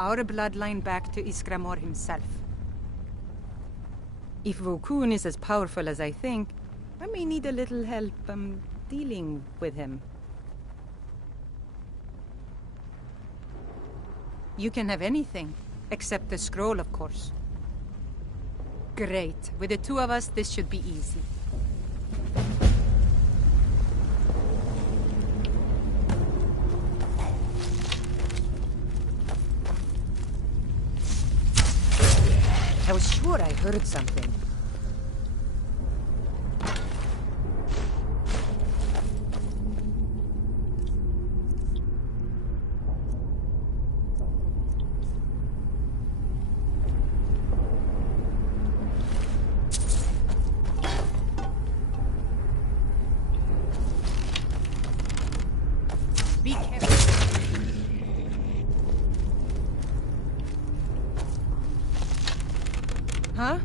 our bloodline back to Iskramor himself. If Vokun is as powerful as I think, I may need a little help, dealing with him. You can have anything, except the scroll, of course. Great. With the two of us, this should be easy. I was sure I heard something. Be careful. Huh?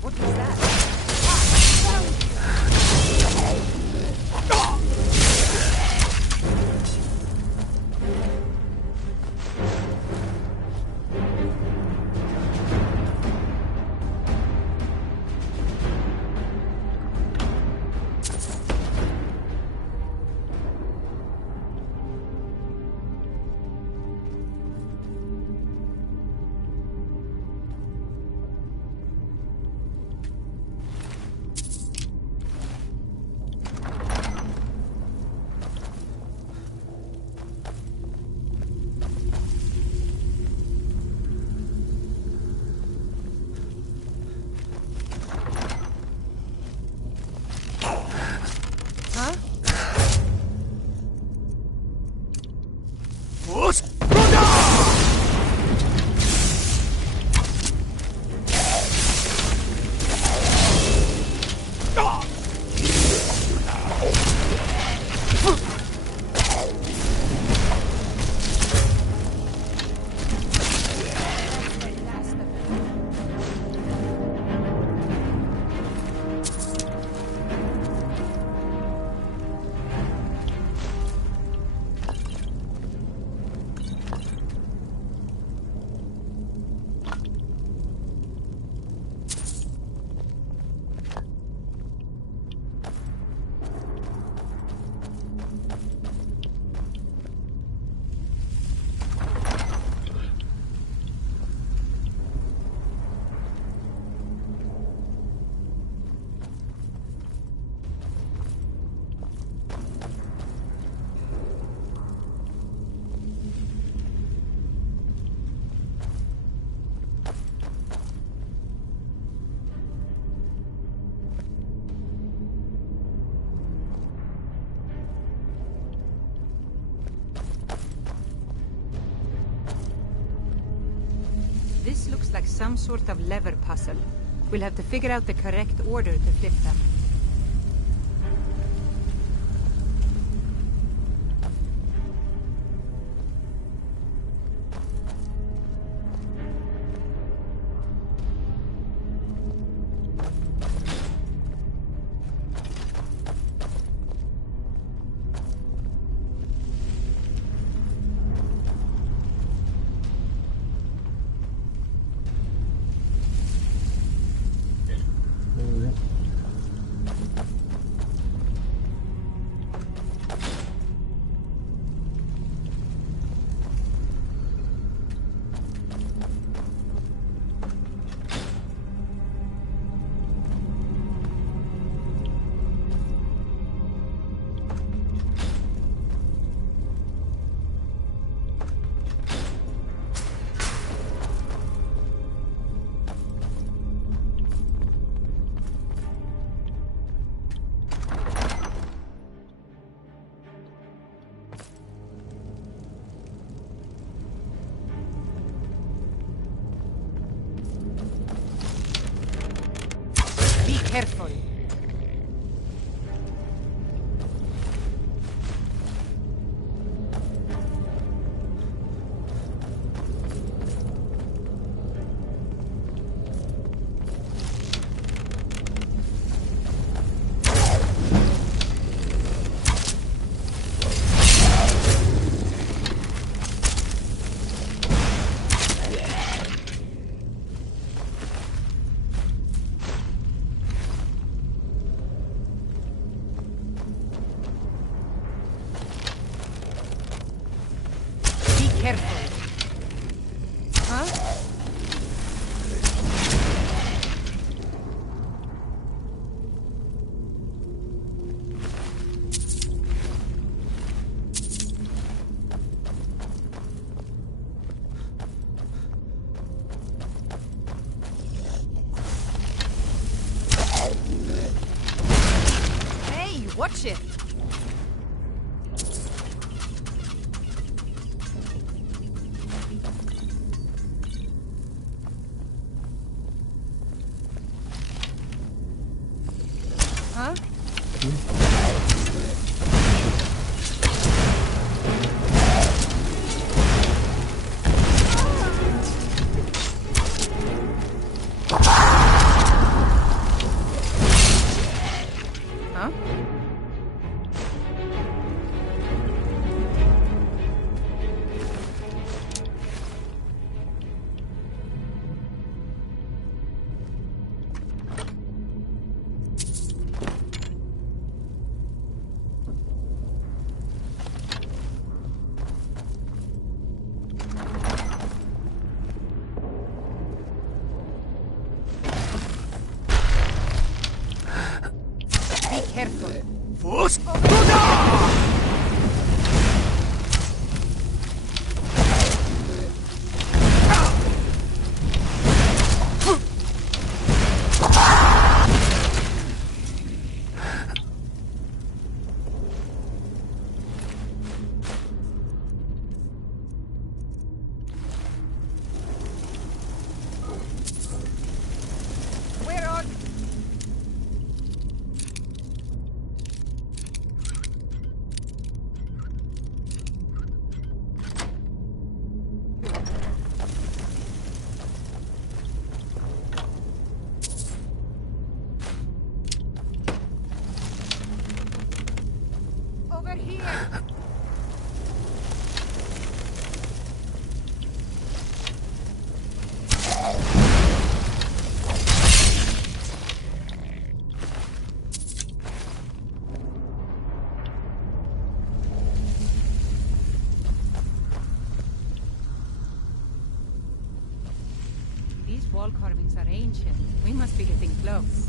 What was that? This looks like some sort of lever puzzle. We'll have to figure out the correct order to flip them. Careful. careful. Huh? Hey, watch it! Huh? Huh? Be careful. Fuss! Where are... Over here! These wall carvings are ancient. We must be getting close.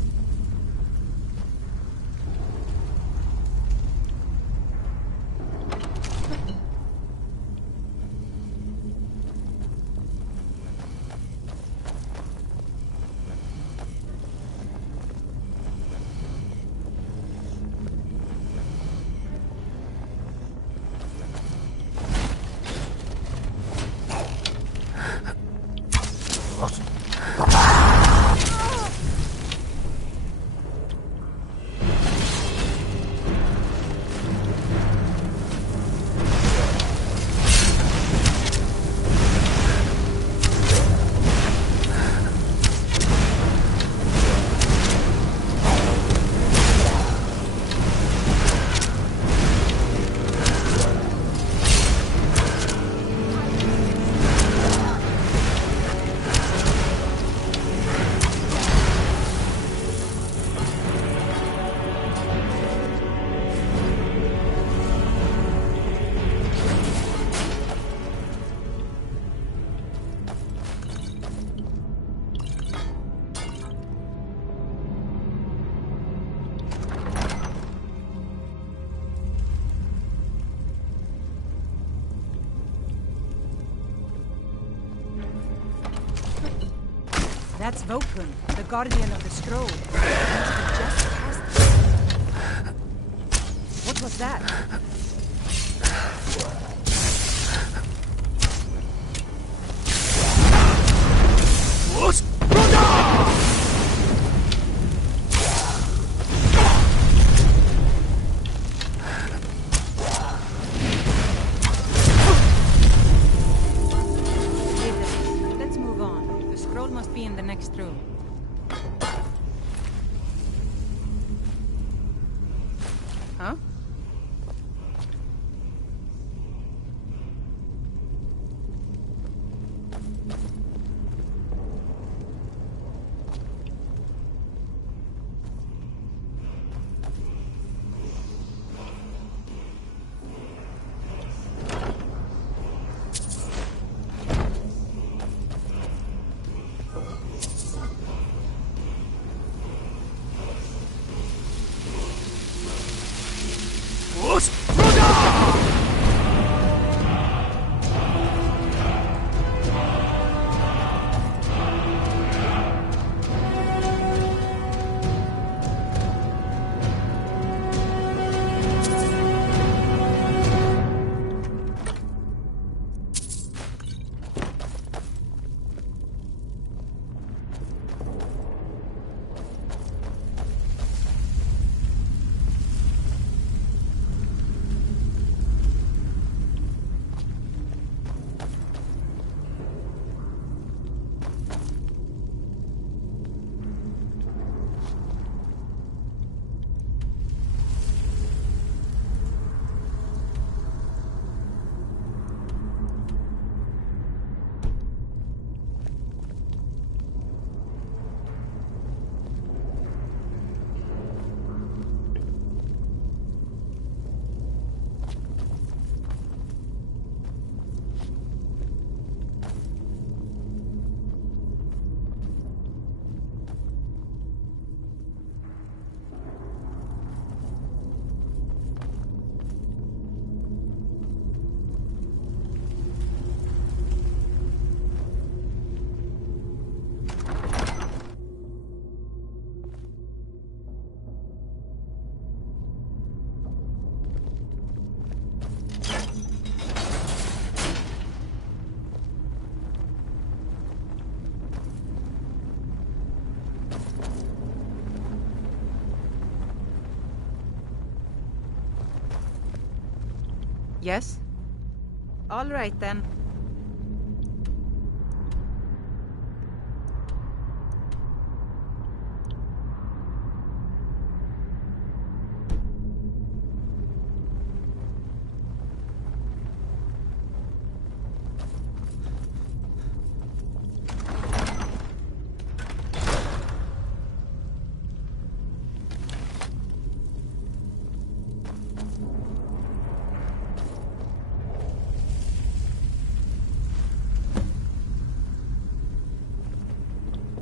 That's Vokun, the guardian of the scroll. He must have just cast it. What was that? Fuss! Let's move on. The scroll must be in the next room. Huh? Yes? All right, then.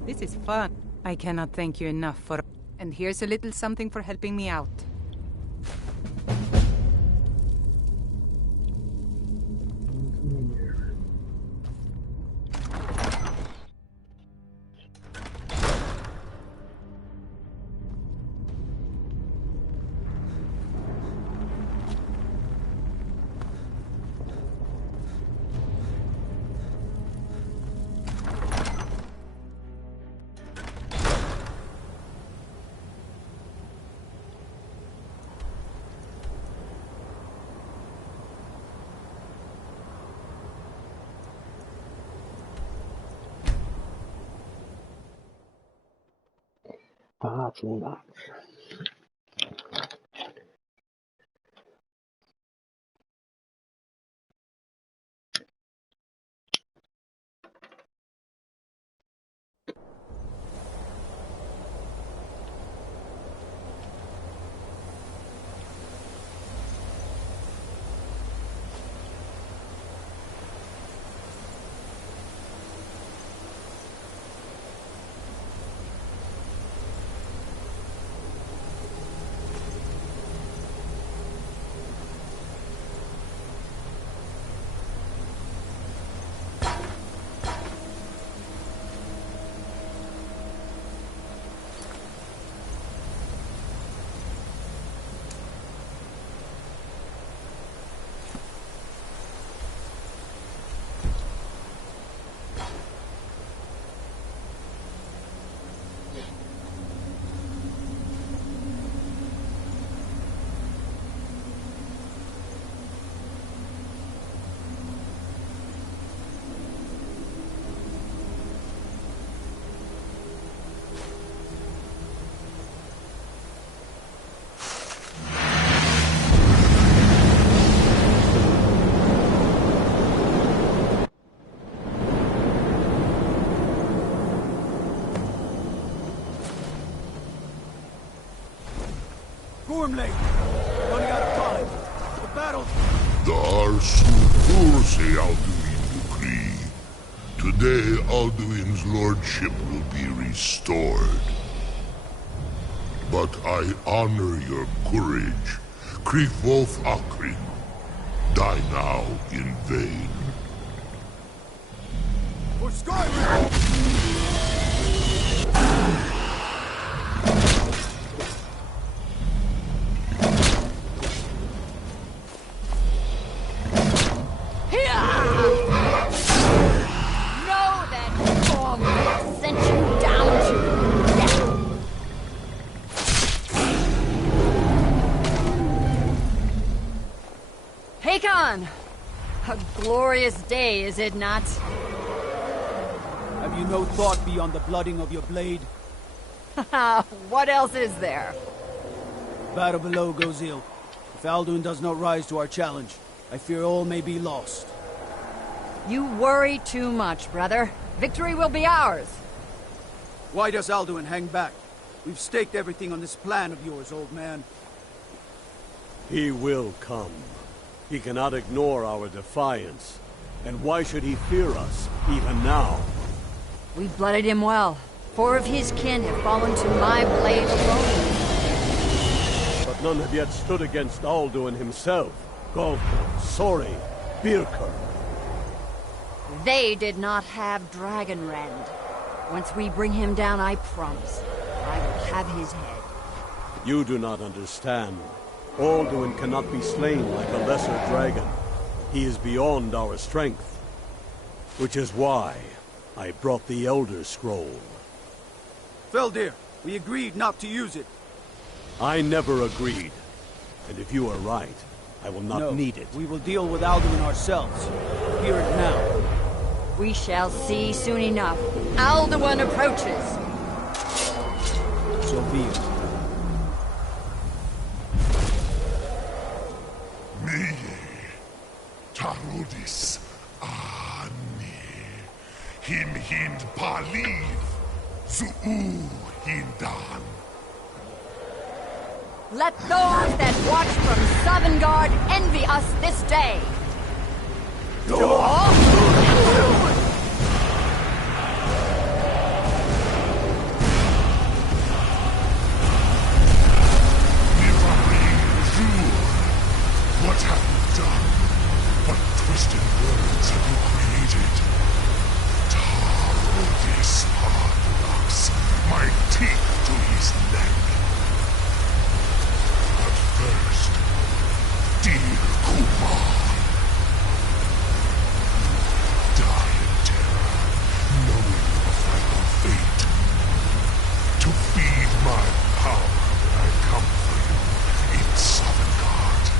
This is fun. I cannot thank you enough for... And here's a little something for helping me out.发出来。Gormley! Running out of time. The battle... Dar Sulfurse Alduin decree. Today Alduin's lordship will be restored. But I honor your courage. Kriegwolf Akrin. Die now in vain. For Skyrim! A glorious day, is it not? Have you no thought beyond the blooding of your blade? What else is there? Battle below goes ill. If Alduin does not rise to our challenge, I fear all may be lost. You worry too much, brother. Victory will be ours. Why does Alduin hang back? We've staked everything on this plan of yours, old man. He will come. He cannot ignore our defiance. And why should he fear us, even now? We blooded him well. 4 of his kin have fallen to my blade alone. But none have yet stood against Alduin himself. Golf, Sori, Birker. They did not have Dragonrend. Once we bring him down, I promise, I will have his head. You do not understand. Alduin cannot be slain like a lesser dragon. He is beyond our strength. Which is why I brought the Elder Scroll. Feldir, we agreed not to use it. I never agreed. And if you are right, I will not No, need it. we will deal with Alduin ourselves. Hear it now. We shall see soon enough. Alduin approaches. So be it. Mie, Tarudis, Ani, Him Hind Paliv, Zuu Hindan. Let those that watch from Sovngarde envy us this day. What have you done? What twisted words have you created? Tarudis Hardlux, my teeth to his neck. But first, dear Kumar, die in terror, knowing your final fate. To feed my power when I come for you in Sovngarde.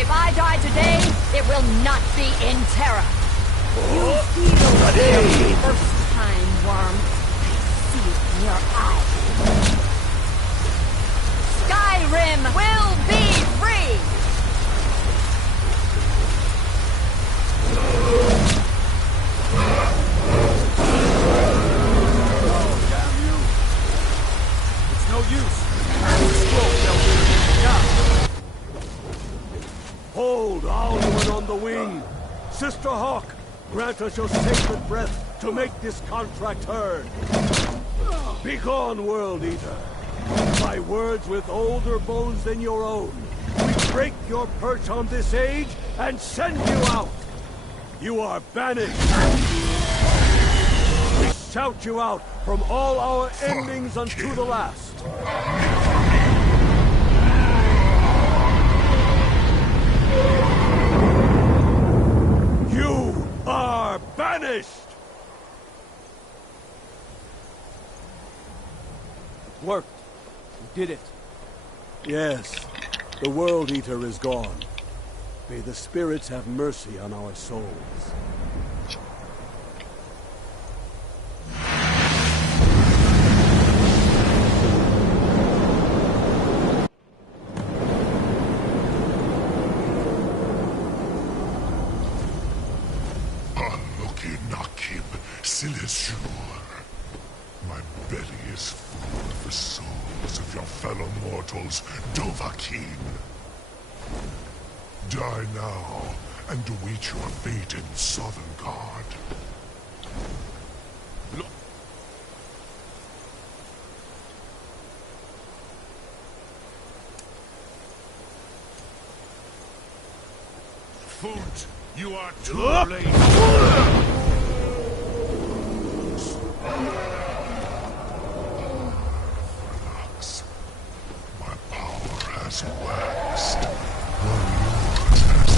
If I die today, it will not be in terror. You feel the first time, worm. I see it in your eyes. Skyrim will be free! Damn you! It's no use. The scroll shall be now. Hold Alduin on the wing! Sister Hawk, grant us your sacred breath to make this contract heard. Begone, World Eater. By words with older bones than your own, we break your perch on this age and send you out. You are banished. We shout you out from all our endings unto the last. You are banished! It worked. We did it. Yes, the World Eater is gone. May the spirits have mercy on our souls. Aluki Nakib Silishur. My belly is full of the souls of your fellow mortals, Dovahkiin. Die now, and await your fate in Sovngarde. Foot, you are too late. Relax. My power has waxed, while yours has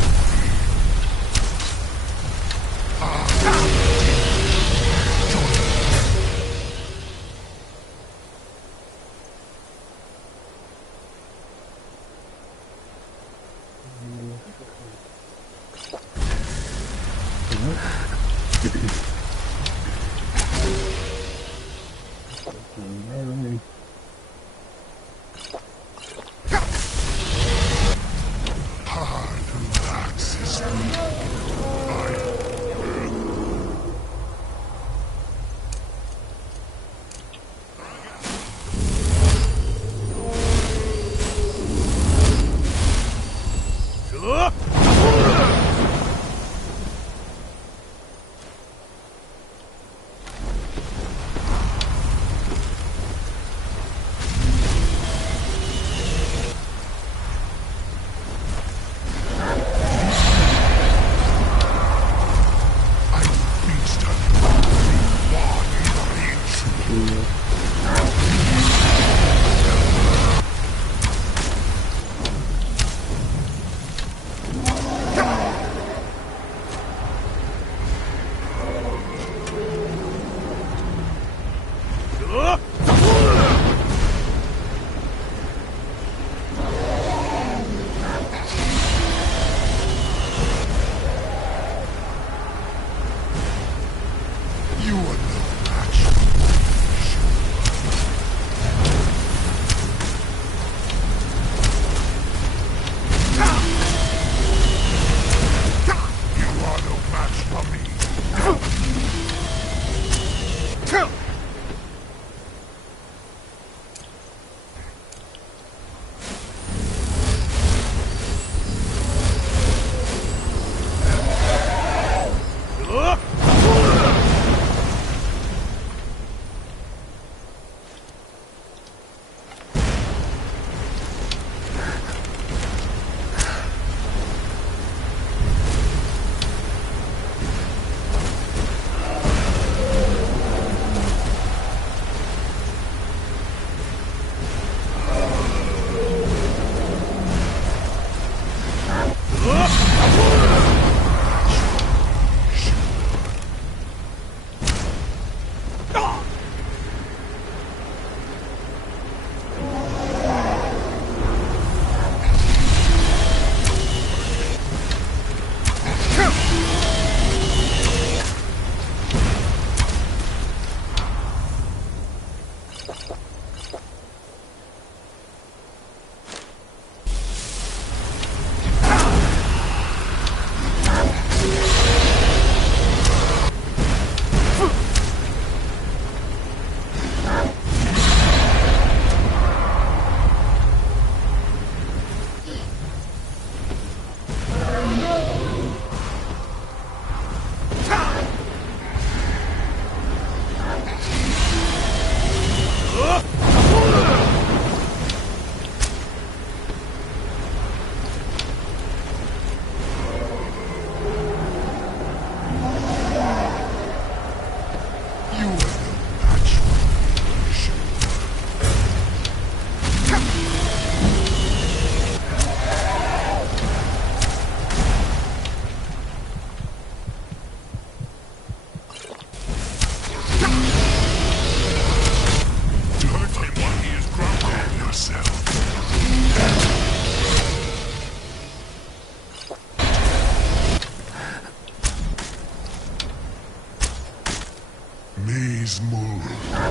Ismul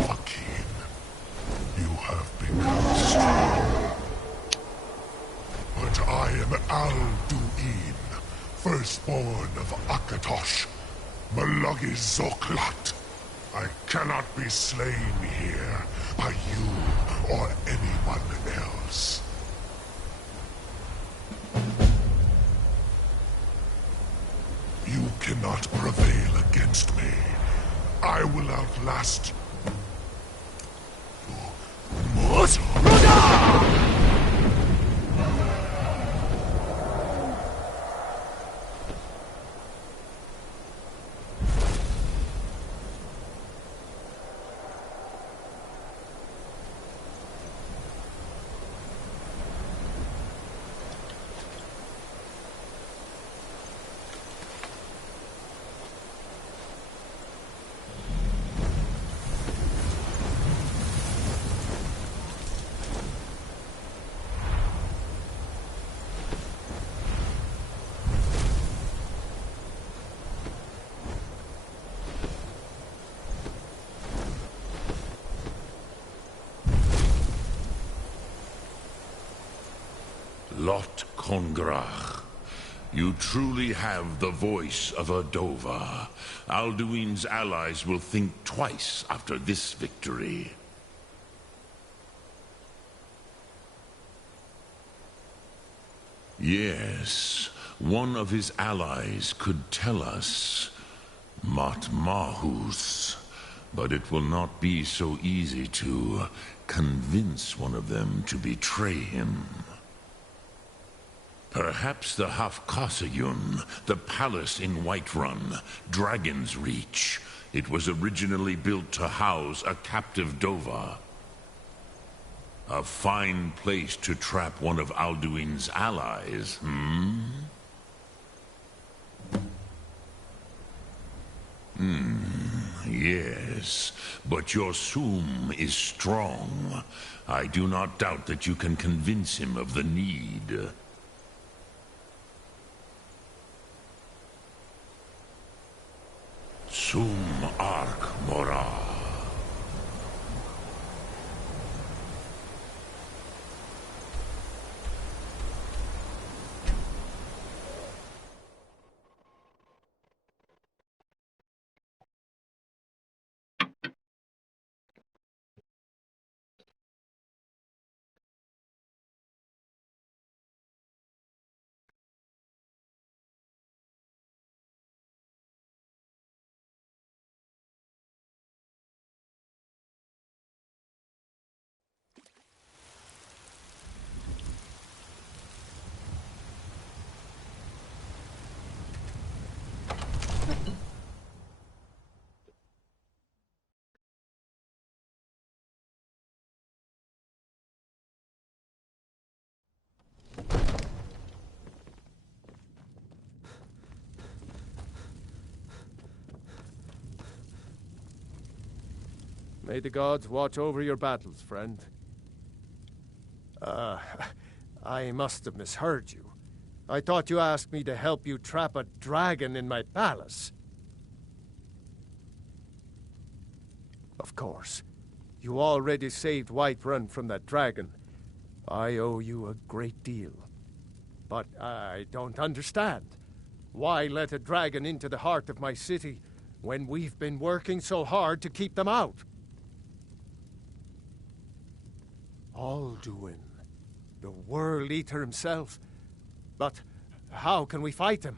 Fakin, you have become strong. But I am Alduin, firstborn of Akatosh, Malugis Zoklat. I cannot be slain here by you or anyone else. You cannot prevail against me. I will outlast you. Mortal. Lot Kongrach. You truly have the voice of a Dova. Alduin's allies will think twice after this victory. Yes, one of his allies could tell us. Matmahus. But it will not be so easy to convince one of them to betray him. Perhaps the Hafkasayun, the palace in Whiterun, Dragon's Reach. It was originally built to house a captive Dova. A fine place to trap one of Alduin's allies, Yes, but your Sum is strong. I do not doubt that you can convince him of the need. Sum Ark Mora. May the gods watch over your battles, friend. I must have misheard you. I thought you asked me to help you trap a dragon in my palace. Of course. You already saved Whiterun from that dragon. I owe you a great deal. But I don't understand. Why let a dragon into the heart of my city when we've been working so hard to keep them out? Alduin, the World Eater himself. But how can we fight him?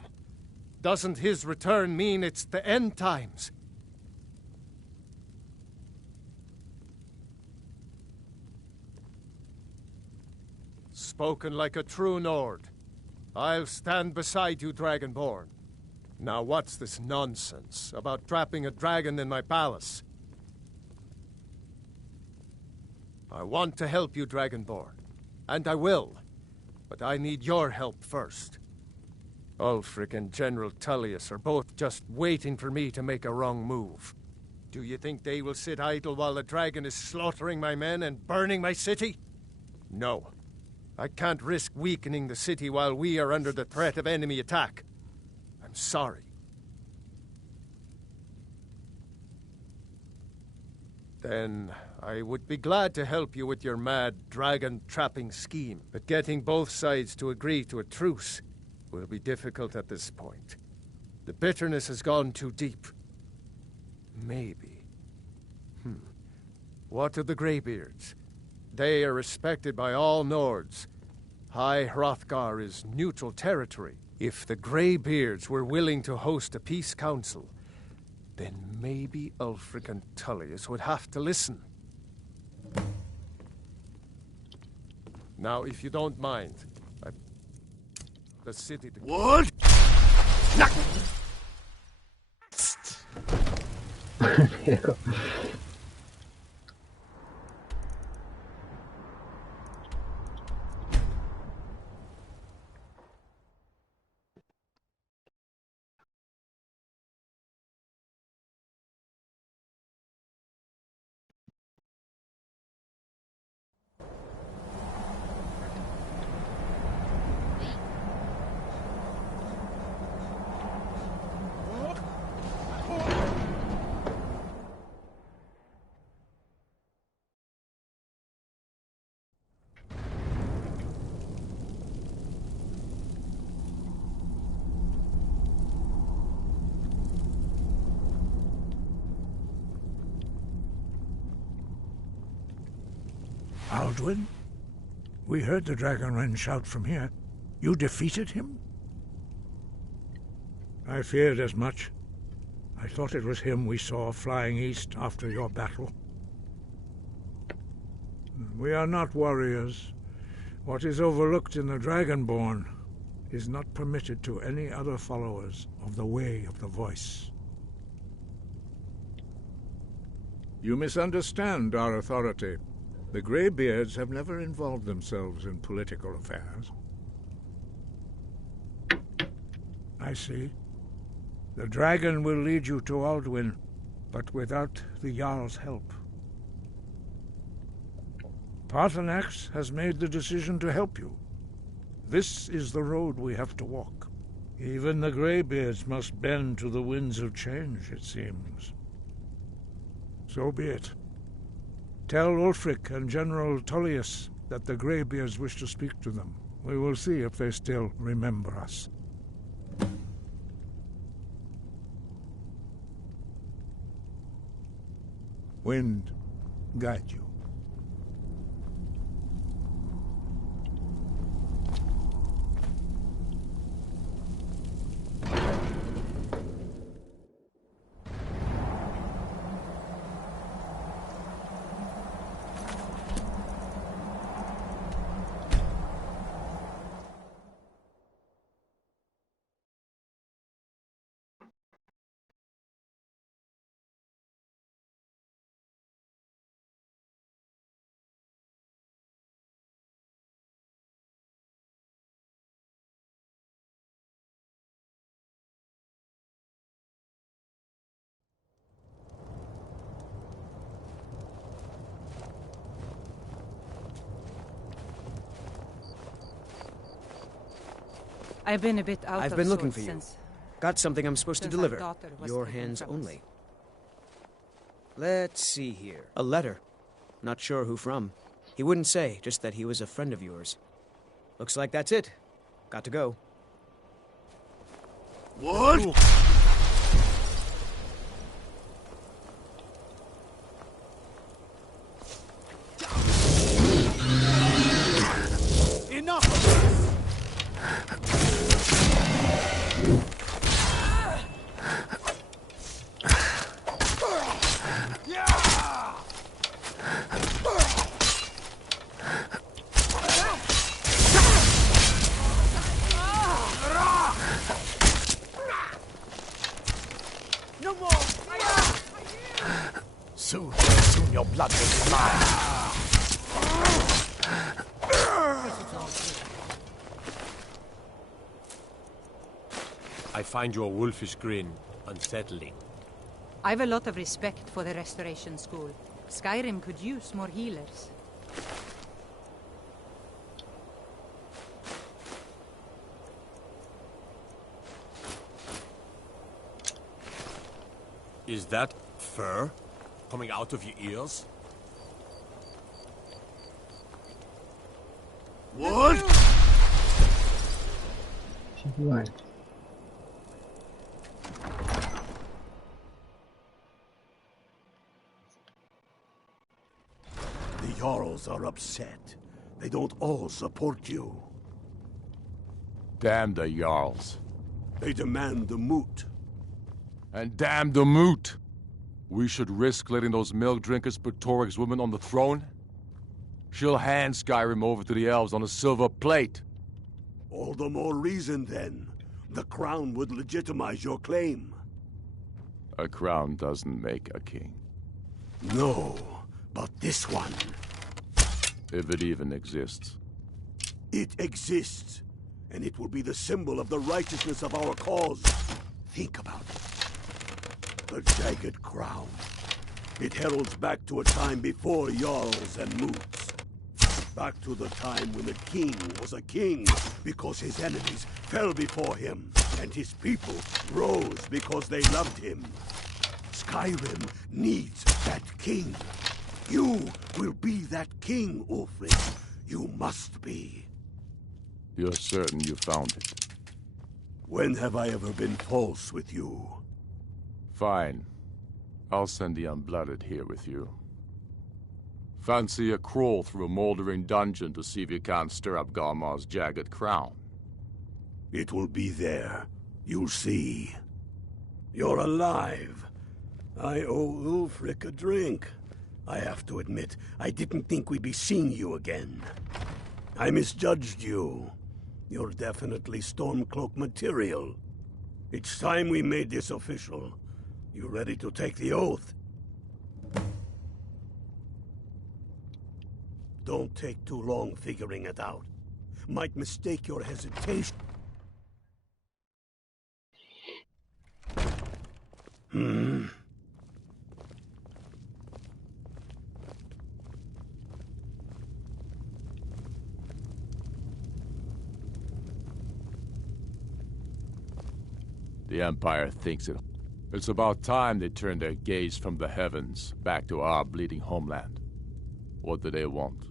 Doesn't his return mean it's the end times? Spoken like a true Nord. I'll stand beside you, Dragonborn. Now what's this nonsense about trapping a dragon in my palace? I want to help you, Dragonborn. And I will. But I need your help first. Ulfric and General Tullius are both just waiting for me to make a wrong move. Do you think they will sit idle while the dragon is slaughtering my men and burning my city? No. I can't risk weakening the city while we are under the threat of enemy attack. I'm sorry. Then I would be glad to help you with your mad dragon-trapping scheme. But getting both sides to agree to a truce will be difficult at this point. The bitterness has gone too deep. Maybe. What of the Greybeards? They are respected by all Nords. High Hrothgar is neutral territory. If the Greybeards were willing to host a peace council, then maybe Ulfric and Tullius would have to listen. Now, if you don't mind, the city... What? Alduin? We heard the Dragonren shout from here. You defeated him? I feared as much. I thought it was him we saw flying east after your battle. We are not warriors. What is overlooked in the Dragonborn is not permitted to any other followers of the Way of the Voice. You misunderstand our authority. The Greybeards have never involved themselves in political affairs. I see. The dragon will lead you to Alduin, but without the Jarl's help. Paarthurnax has made the decision to help you. This is the road we have to walk. Even the Greybeards must bend to the winds of change, it seems. So be it. Tell Ulfric and General Tullius that the Greybeards wish to speak to them. We will see if they still remember us. Wind, guide you. I've been a bit out I've of been looking sorts for you. since- Got something I'm supposed to since our deliver. daughter was Your taken hands from us. only. Let's see here. A letter. Not sure who from. He wouldn't say, just that he was a friend of yours. Looks like that's it. Got to go. What? Enough of this! No more! Soon your blood will be mine. I find your wolfish grin unsettling. I've a lot of respect for the Restoration School. Skyrim could use more healers. Is that fur? coming out of your ears? What? Vai. The Jarls are upset. They don't all support you. Damn the Jarls. They demand the moot. And damn the moot! We should risk letting those milk drinkers put Toryg's woman on the throne? She'll hand Skyrim over to the elves on a silver plate. All the more reason, then. The crown would legitimize your claim. A crown doesn't make a king. No, but this one. If it even exists. It exists, and it will be the symbol of the righteousness of our cause. Think about it. The jagged crown. It heralds back to a time before Jarls and moots. Back to the time when the king was a king because his enemies fell before him, and his people rose because they loved him. Skyrim needs that king. You will be that king, Ulfric. You must be. You're certain you found it? When have I ever been false with you? Fine. I'll send the Unblooded here with you. Fancy a crawl through a moldering dungeon to see if you can't stir up Garmar's jagged crown. It will be there. You'll see. You're alive. I owe Ulfric a drink. I have to admit, I didn't think we'd be seeing you again. I misjudged you. You're definitely Stormcloak material. It's time we made this official. You ready to take the oath? Don't take too long figuring it out. Might mistake your hesitation. The Empire thinks it. It's about time they turn their gaze from the heavens back to our bleeding homeland. What do they want?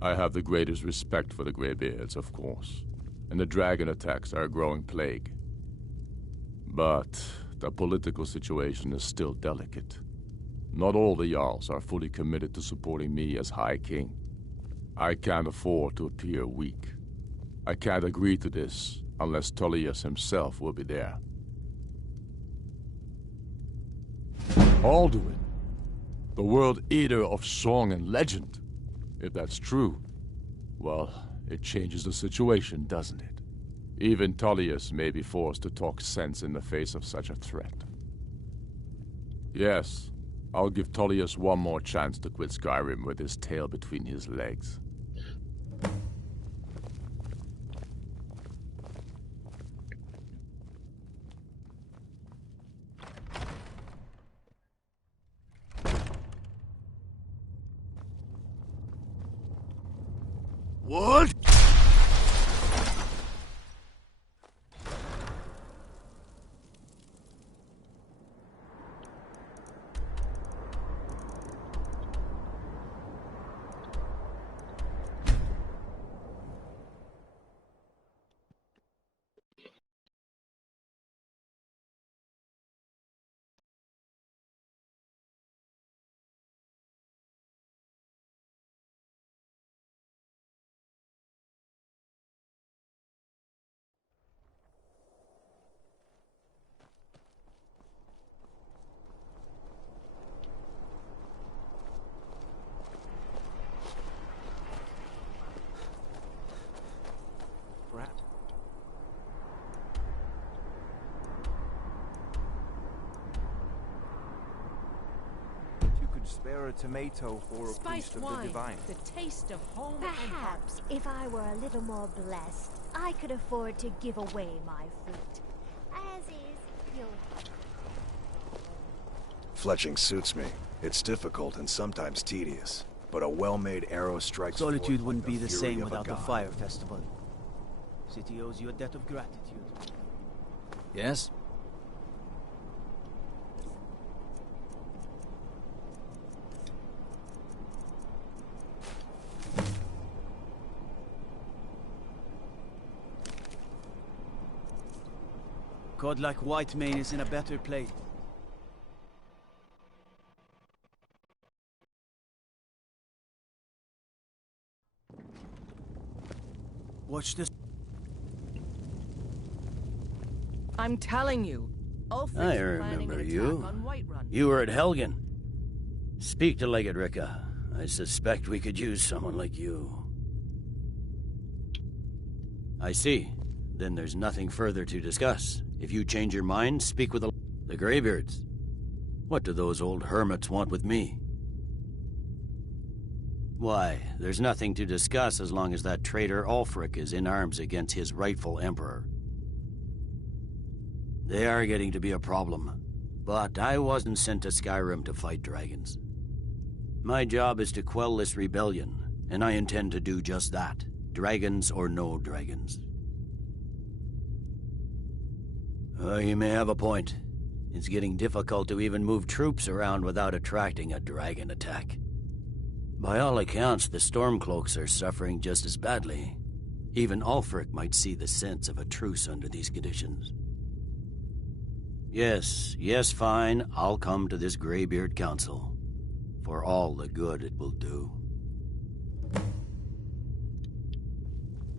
I have the greatest respect for the Greybeards, of course, and the dragon attacks are a growing plague. But the political situation is still delicate. Not all the Jarls are fully committed to supporting me as High King. I can't afford to appear weak. I can't agree to this unless Tullius himself will be there. Alduin, the World Eater of song and legend. If that's true, well, it changes the situation, doesn't it? Even Tullius may be forced to talk sense in the face of such a threat. Yes, I'll give Tullius one more chance to quit Skyrim with his tail between his legs. What? Spare a tomato for a priest of the divine. The taste of home. Perhaps, if I were a little more blessed, I could afford to give away my fruit. As is, your... Fletching suits me. It's difficult and sometimes tedious, but a well-made arrow strikes. Solitude wouldn't be the same without the fire festival. City owes you a debt of gratitude. Yes? Godlike Whitemane is in a better place. Watch this. I'm telling you, Ulfric's I planning remember an you. attack on Whiterun. You were at Helgen. Speak to Legate Ricka. I suspect we could use someone like you. I see. Then there's nothing further to discuss. If you change your mind, speak with the Greybeards. What do those old hermits want with me? Why, there's nothing to discuss as long as that traitor Ulfric is in arms against his rightful emperor. They are getting to be a problem. But I wasn't sent to Skyrim to fight dragons. My job is to quell this rebellion, and I intend to do just that. Dragons or no dragons. You may have a point. It's getting difficult to even move troops around without attracting a dragon attack. By all accounts, the Stormcloaks are suffering just as badly. Even Ulfric might see the sense of a truce under these conditions. Yes, fine. I'll come to this Greybeard Council. For all the good it will do.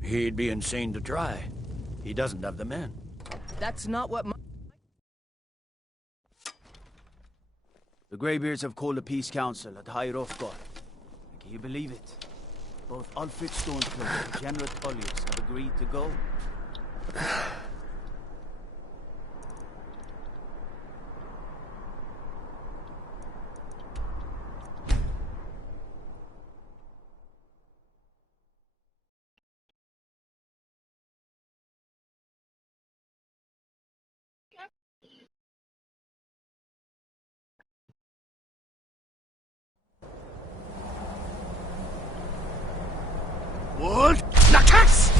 He'd be insane to try. He doesn't have the men. That's not what The Greybeards have called a peace council at High Hrothgar. Can you believe it? Both Ulfric Stormcloak and General Tullius have agreed to go. What? Lakas!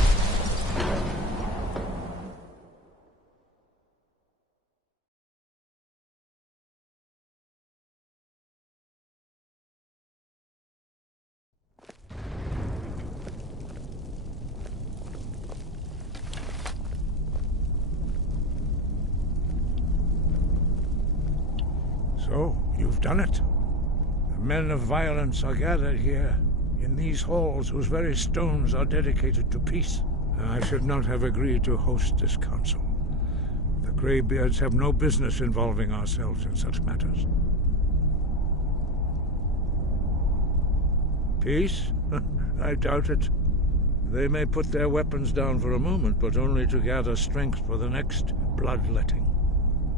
So, you've done it. The men of violence are gathered here, in these halls whose very stones are dedicated to peace. I should not have agreed to host this council. The Greybeards have no business involving ourselves in such matters. Peace? I doubt it. They may put their weapons down for a moment, but only to gather strength for the next bloodletting.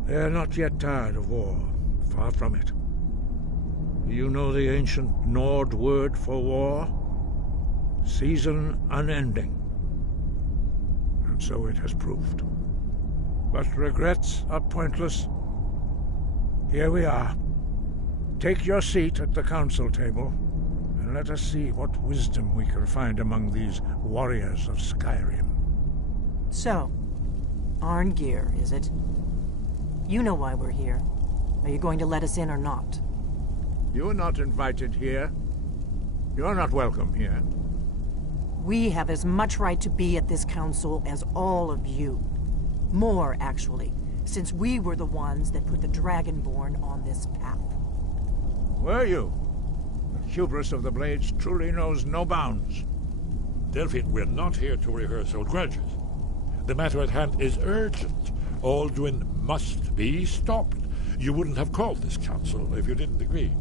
They are not yet tired of war. Far from it. You know the ancient Nord word for war? Season unending. And so it has proved. But regrets are pointless. Here we are. Take your seat at the council table, and let us see what wisdom we can find among these warriors of Skyrim. So, Arngeir, is it? You know why we're here. Are you going to let us in or not? You are not invited here. You're not welcome here. We have as much right to be at this council as all of you. More, actually, since we were the ones that put the Dragonborn on this path. Were you? The hubris of the Blades truly knows no bounds. Delphine, we're not here to rehearse old grudges. The matter at hand is urgent. Alduin must be stopped. You wouldn't have called this council if you didn't agree.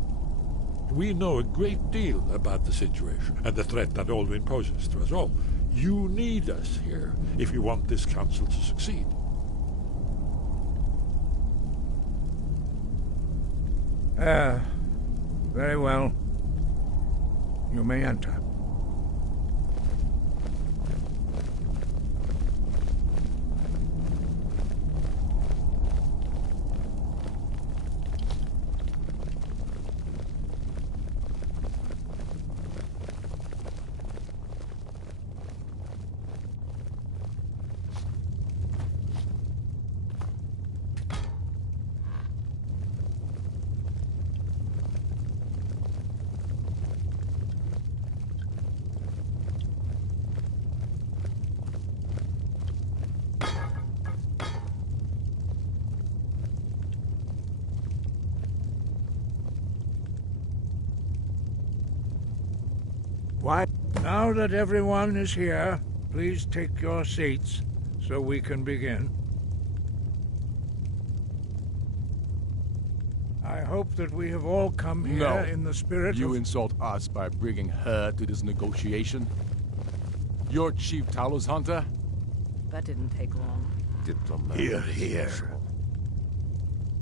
We know a great deal about the situation and the threat that Alduin poses to us all. You need us here if you want this council to succeed. Very well. You may enter. Quiet. Now that everyone is here, please take your seats so we can begin. I hope that we have all come here in the spirit You of... insult us by bringing her to this negotiation? You're Chief Talos Hunter? That didn't take long. Here, here.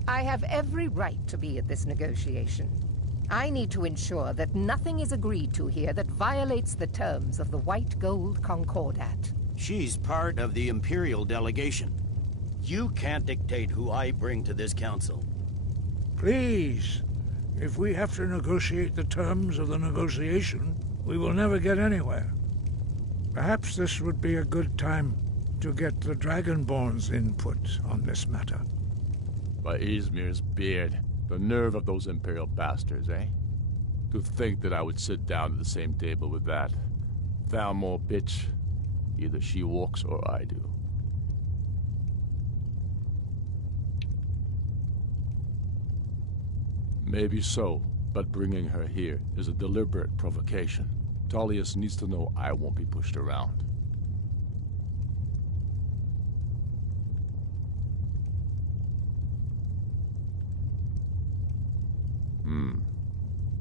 I have every right to be at this negotiation. I need to ensure that nothing is agreed to here that violates the terms of the White Gold Concordat. She's part of the Imperial delegation. You can't dictate who I bring to this council. Please, if we have to negotiate the terms of the negotiation, we will never get anywhere. Perhaps this would be a good time to get the Dragonborn's input on this matter. By Izmir's beard, the nerve of those Imperial bastards, eh? To think that I would sit down at the same table with that Thalmor bitch. Either she walks or I do. Maybe so, but bringing her here is a deliberate provocation. Tullius needs to know I won't be pushed around.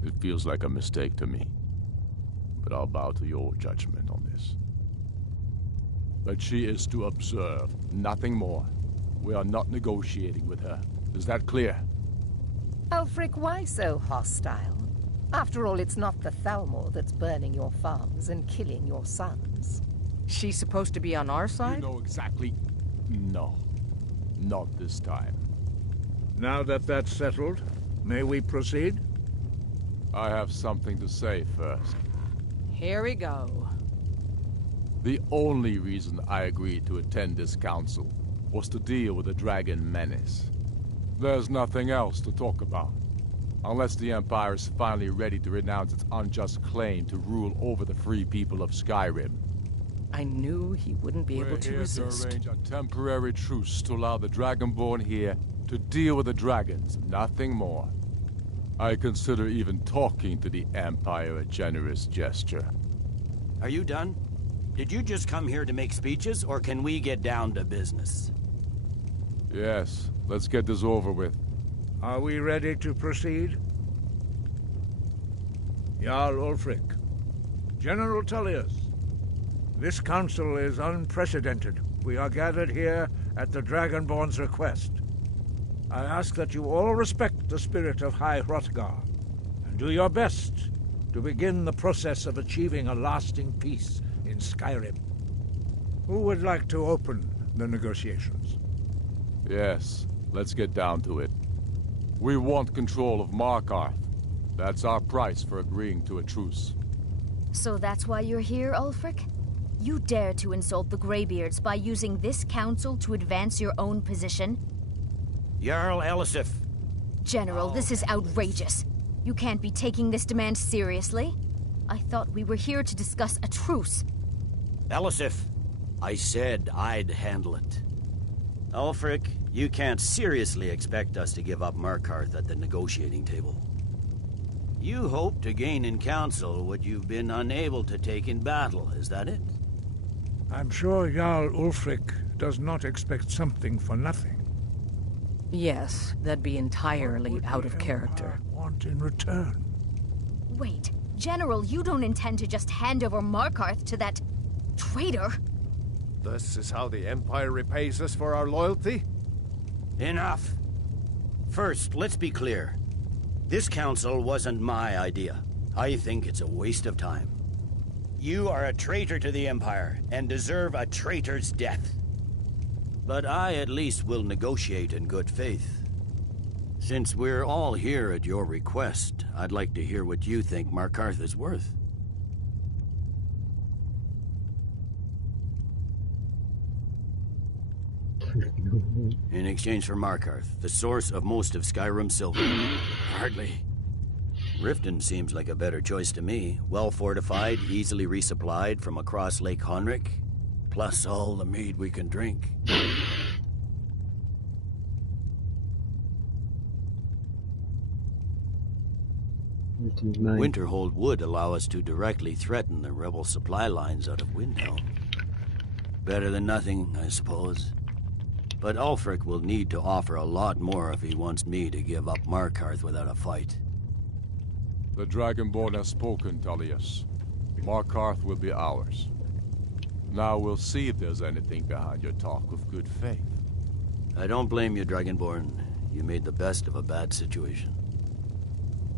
It feels like a mistake to me. But I'll bow to your judgment on this. But she is to observe, nothing more. We are not negotiating with her. Is that clear? Ulfric, why so hostile? After all, it's not the Thalmor that's burning your farms and killing your sons. She's supposed to be on our side? You know exactly... No. Not this time. Now that that's settled, may we proceed? I have something to say first. Here we go. The only reason I agreed to attend this council was to deal with the dragon menace. There's nothing else to talk about. Unless the Empire is finally ready to renounce its unjust claim to rule over the free people of Skyrim. I knew he wouldn't be able to resist. We're here to arrange a temporary truce to allow the Dragonborn here to deal with the dragons, nothing more. I consider even talking to the Empire a generous gesture. Are you done? Did you just come here to make speeches, or can we get down to business? Yes, let's get this over with. Are we ready to proceed? Jarl Ulfric, General Tullius, this council is unprecedented. We are gathered here at the Dragonborn's request. I ask that you all respect the spirit of High Hrothgar, and do your best to begin the process of achieving a lasting peace in Skyrim. Who would like to open the negotiations? Yes, let's get down to it. We want control of Markarth. That's our price for agreeing to a truce. So that's why you're here, Ulfric? You dare to insult the Greybeards by using this council to advance your own position? Jarl Elisif. General, this is outrageous. You can't be taking this demand seriously. I thought we were here to discuss a truce. Elisif, I said I'd handle it. Ulfric, you can't seriously expect us to give up Markarth at the negotiating table. You hope to gain in council what you've been unable to take in battle, is that it? I'm sure Jarl Ulfric does not expect something for nothing. Yes, that'd be entirely out of character. Want in return? Wait, General, you don't intend to just hand over Markarth to that traitor? This is how the Empire repays us for our loyalty? Enough. First, let's be clear. This council wasn't my idea. I think it's a waste of time. You are a traitor to the Empire, and deserve a traitor's death. But I at least will negotiate in good faith. Since we're all here at your request, I'd like to hear what you think Markarth is worth. In exchange for Markarth, the source of most of Skyrim's silver. Hardly. Riften seems like a better choice to me. Well fortified, easily resupplied from across Lake Honric. Plus all the mead we can drink. Winterhold would allow us to directly threaten the rebel supply lines out of Windhelm. Better than nothing, I suppose. But Ulfric will need to offer a lot more if he wants me to give up Markarth without a fight. The Dragonborn has spoken, Tullius. Markarth will be ours. Now we'll see if there's anything behind your talk of good faith. I don't blame you, Dragonborn. You made the best of a bad situation.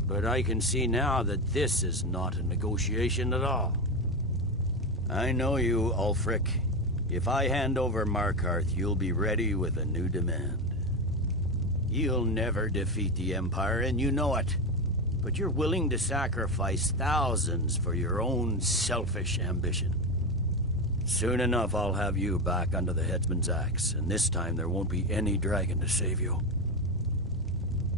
But I can see now that this is not a negotiation at all. I know you, Ulfric. If I hand over Markarth, you'll be ready with a new demand. You'll never defeat the Empire, and you know it. But you're willing to sacrifice thousands for your own selfish ambition. Soon enough, I'll have you back under the headsman's axe, and this time there won't be any dragon to save you.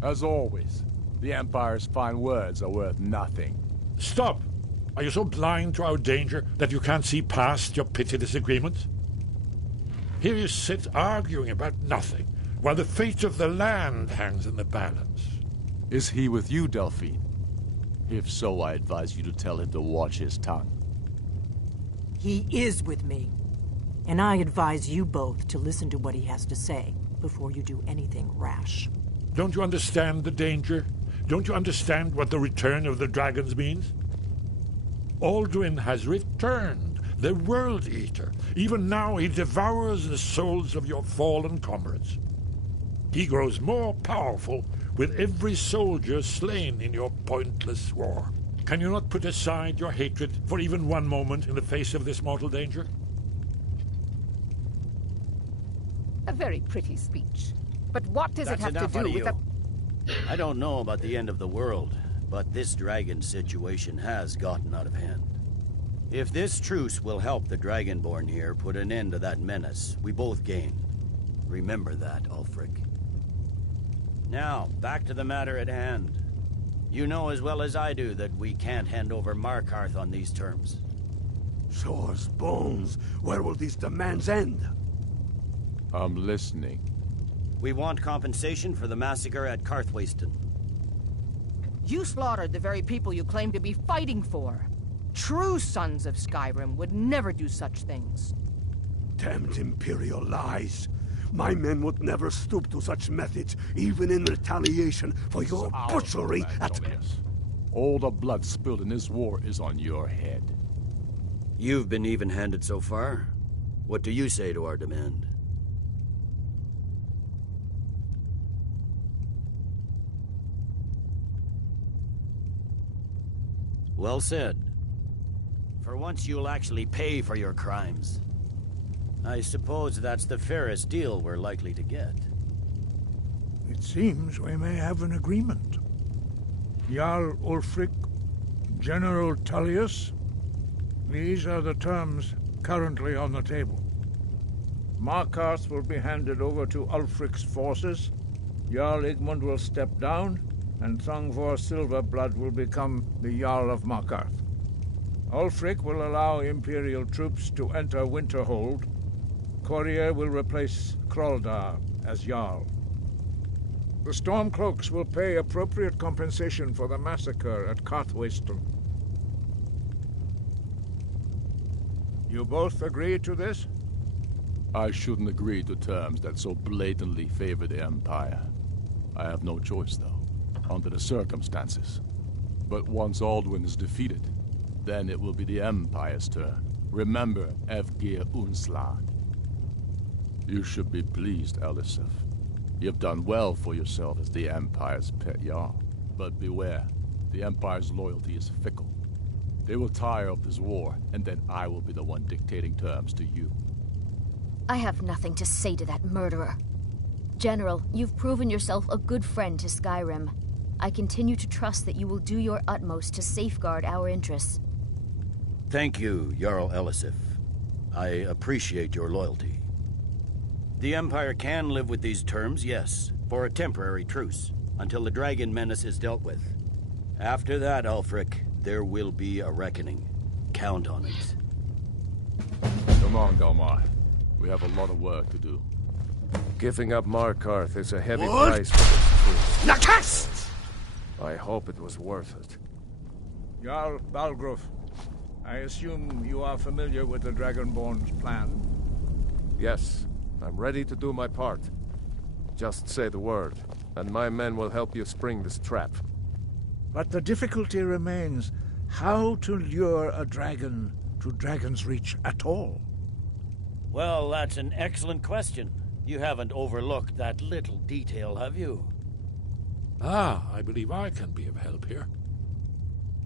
As always, the Empire's fine words are worth nothing. Stop! Are you so blind to our danger that you can't see past your petty disagreements? Here you sit arguing about nothing, while the fate of the land hangs in the balance. Is he with you, Delphine? If so, I advise you to tell him to watch his tongue. He is with me. And I advise you both to listen to what he has to say before you do anything rash. Don't you understand the danger? Don't you understand what the return of the dragons means? Alduin has returned, the World Eater. Even now he devours the souls of your fallen comrades. He grows more powerful with every soldier slain in your pointless war. Can you not put aside your hatred for even one moment in the face of this mortal danger? A very pretty speech. But what does it have to do with the... I don't know about the end of the world, but this dragon situation has gotten out of hand. If this truce will help the Dragonborn here put an end to that menace, we both gain. Remember that, Ulfric. Now, back to the matter at hand. You know as well as I do that we can't hand over Markarth on these terms. Shores, bones, where will these demands end? I'm listening. We want compensation for the massacre at Karthwasten. You slaughtered the very people you claim to be fighting for. True sons of Skyrim would never do such things. Damned Imperial lies. My men would never stoop to such methods, even in retaliation for your butchery at... All the blood spilled in this war is on your head. You've been even-handed so far. What do you say to our demand? Well said. For once you'll actually pay for your crimes. I suppose that's the fairest deal we're likely to get. It seems we may have an agreement. Jarl Ulfric, General Tullius, these are the terms currently on the table. Markarth will be handed over to Ulfric's forces, Jarl Igmund will step down, and Thongvor Silverblood will become the Jarl of Markarth. Ulfric will allow Imperial troops to enter Winterhold. Courier will replace Kraldar as Jarl. The Stormcloaks will pay appropriate compensation for the massacre at Karthwasten. You both agree to this? I shouldn't agree to terms that so blatantly favor the Empire. I have no choice, though, under the circumstances. But once Alduin is defeated, then it will be the Empire's turn. Remember Evgir Unslag. You should be pleased, Elisif. You've done well for yourself as the Empire's pet Jarl. But beware, the Empire's loyalty is fickle. They will tire of this war, and then I will be the one dictating terms to you. I have nothing to say to that murderer. General, you've proven yourself a good friend to Skyrim. I continue to trust that you will do your utmost to safeguard our interests. Thank you, Jarl Elisif. I appreciate your loyalty. The Empire can live with these terms, yes, for a temporary truce, until the dragon menace is dealt with. After that, Ulfric, there will be a reckoning. Count on it. Come on, Dalmar. We have a lot of work to do. Giving up Markarth is a heavy price for this truth. Nakast! I hope it was worth it. Jarl Balgruf, I assume you are familiar with the Dragonborn's plan? Yes, I'm ready to do my part. Just say the word, and my men will help you spring this trap. But the difficulty remains how to lure a dragon to Dragon's Reach at all. Well, that's an excellent question. You haven't overlooked that little detail, have you? Ah, I believe I can be of help here.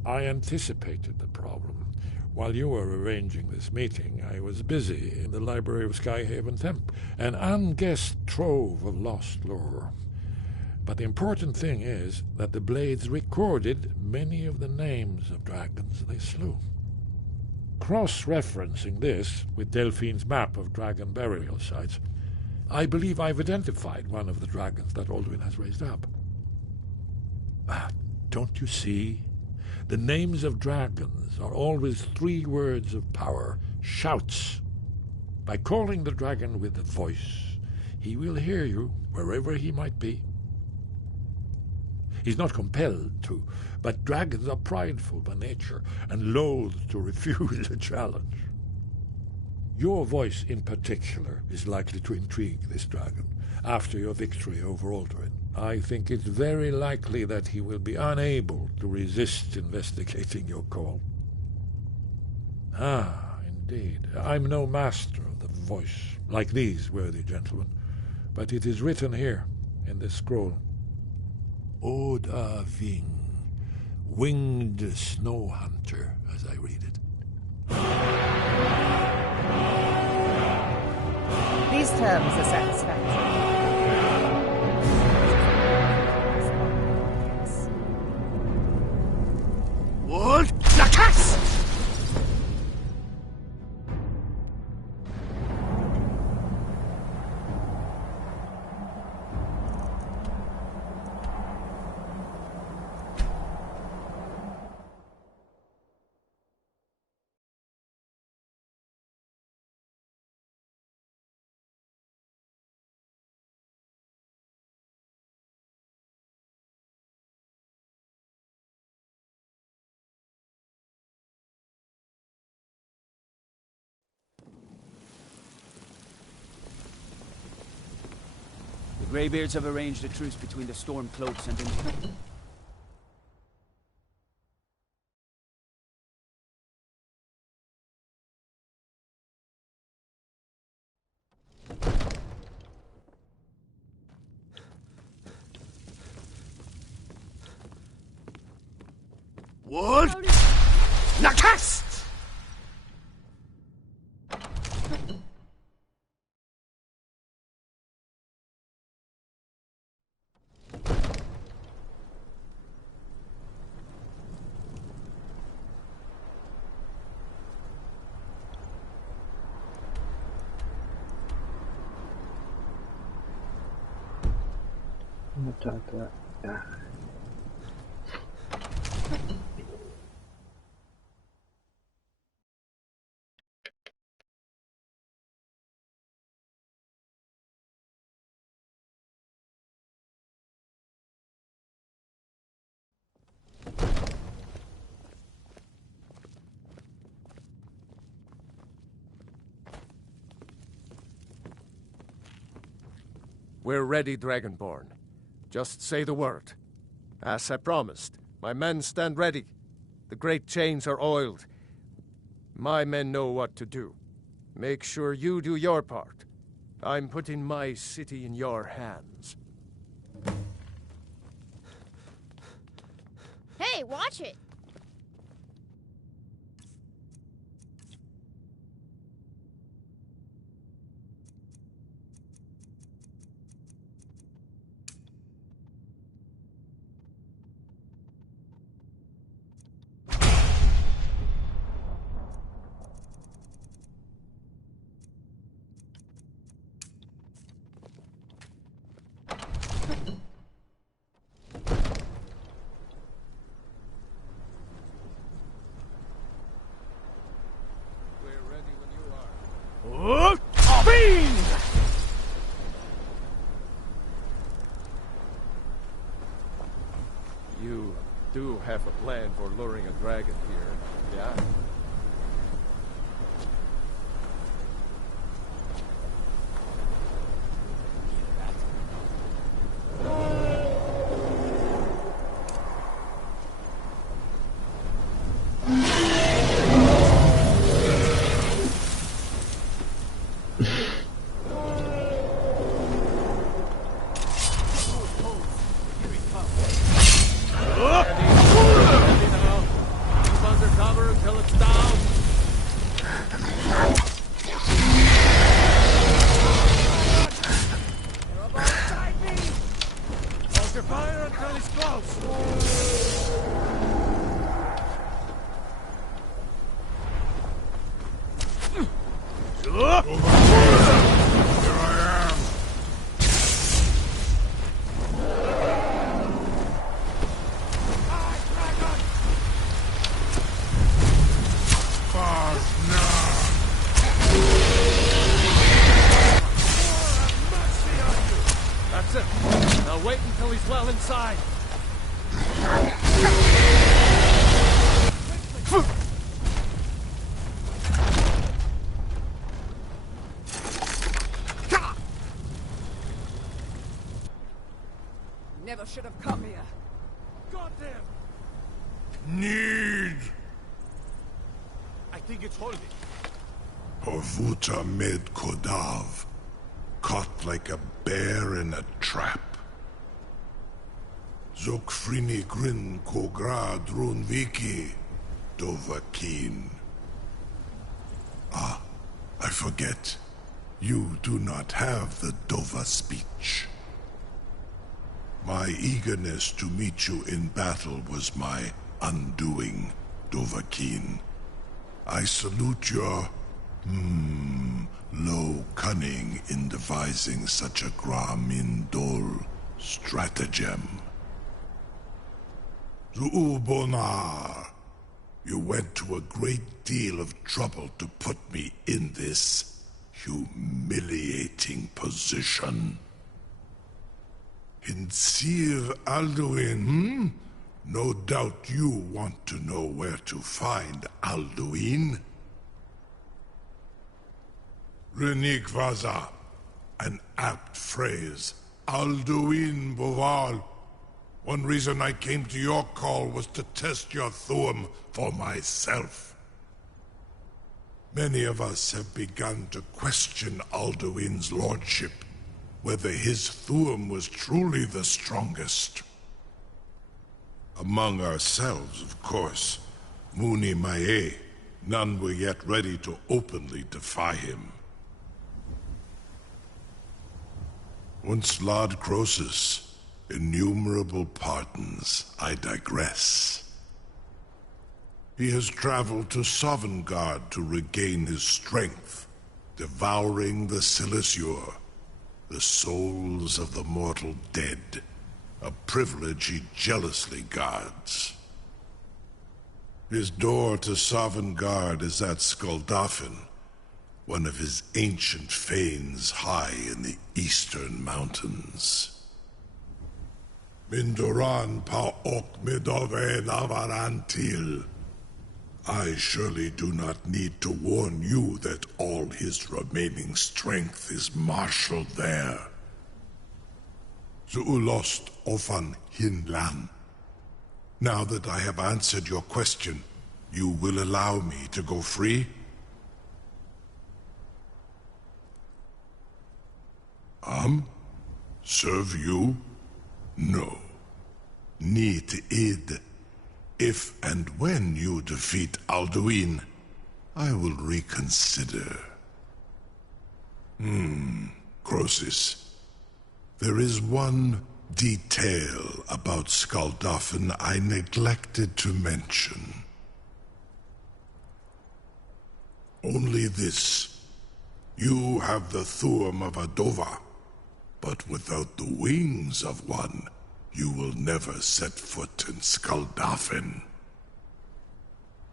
I anticipated the problem. While you were arranging this meeting, I was busy in the library of Skyhaven Temple, an unguessed trove of lost lore. But the important thing is that the Blades recorded many of the names of dragons they slew. Cross-referencing this with Delphine's map of dragon burial sites, I believe I've identified one of the dragons that Alduin has raised up. Don't you see? The names of dragons are always 3 words of power, shouts. By calling the dragon with a voice, he will hear you wherever he might be. He's not compelled to, but dragons are prideful by nature and loath to refuse a challenge. Your voice in particular is likely to intrigue this dragon after your victory over Alduin. I think it's very likely that he will be unable to resist investigating your call. Ah, indeed. I'm no master of the voice, like these worthy gentlemen, but it is written here in this scroll. Oda Ving, winged snow hunter, as I read it. These terms are satisfactory. What? La casse! The Greybeards have arranged a truce between the Stormcloaks and the... What? La casse! We're ready, Dragonborn. Just say the word. As I promised, my men stand ready. The great chains are oiled. My men know what to do. Make sure you do your part. I'm putting my city in your hands. Hey, watch it! plan for luring a dragon here, yeah? Inside. Never should have come here. Goddamn! Need! I think it's holding. Horvuta med Kodav, caught like a bear in a trap. Zokfrini grin kogra drunviki, Dovahkiin. Ah, I forget. You do not have the Dova speech. My eagerness to meet you in battle was my undoing, Dovahkiin. I salute your, low cunning in devising such a Gramindol stratagem. Zuubonar, you went to a great deal of trouble to put me in this humiliating position. Hinsir Alduin, No doubt you want to know where to find Alduin. Renik Vaza, an apt phrase. Alduin Boval. One reason I came to your call was to test your Thuum for myself. Many of us have begun to question Alduin's lordship, whether his Thuum was truly the strongest. Among ourselves, of course, Muni Mae, none were yet ready to openly defy him. Once Lord Croesus, innumerable pardons, I digress. He has traveled to Sovngarde to regain his strength, devouring the Silesur, the souls of the mortal dead, a privilege he jealously guards. His door to Sovngarde is at Skuldafn, one of his ancient fanes high in the eastern mountains. Mindoran pa ok midove navarantil. I surely do not need to warn you that all his remaining strength is marshaled there. Zuulost ofan hinlan. Now that I have answered your question, you will allow me to go free? Serve you? No. Need id. If and when you defeat Alduin, I will reconsider. Croesus. There is one detail about Skuldafn I neglected to mention. Only this. You have the Thuum of a Dova, but without the wings of one, you will never set foot in Skuldafn.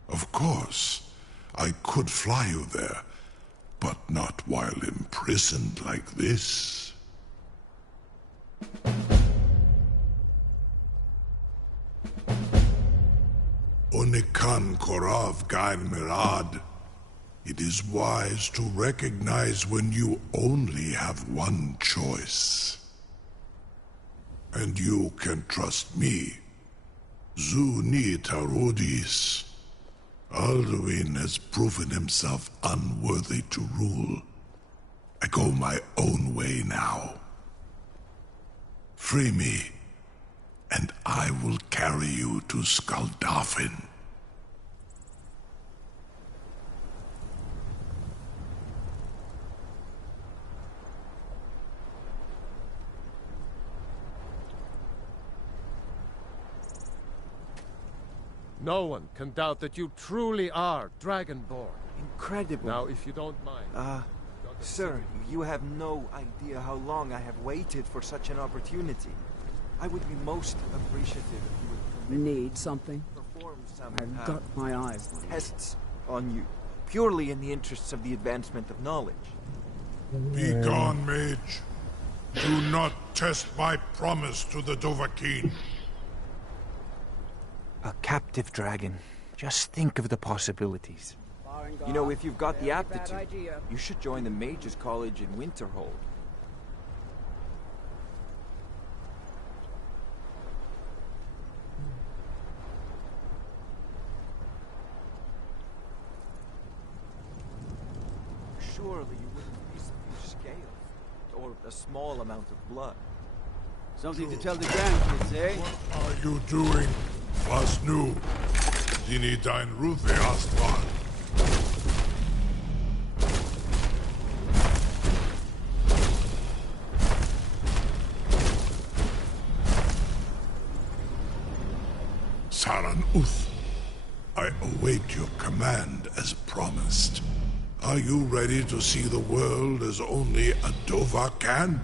Of course, I could fly you there, but not while imprisoned like this. Mikan Korav Gair Mirad. It is wise to recognize when you only have one choice. And you can trust me. Zuni Tarodis. Alduin has proven himself unworthy to rule. I go my own way now. Free me, and I will carry you to Skaldafin. No one can doubt that you truly are Dragonborn. Incredible. Now, if you don't mind... Sir, you have no idea how long I have waited for such an opportunity. I would be most appreciative if you would Need something? perform some I've got my eyes on you. tests on you, purely in the interests of the advancement of knowledge. Be gone, mage. Do not test my promise to the Dovahkiin. A captive dragon. Just think of the possibilities. You know, if you've got the aptitude, you should join the Mages College in Winterhold. Surely you wouldn't miss a few scales, or a small amount of blood. Something to tell the grandkids, eh? What are you doing? Was nu? Dini dein Rufe Astral. Saran Uth, I await your command as promised. Are you ready to see the world as only a Dova can?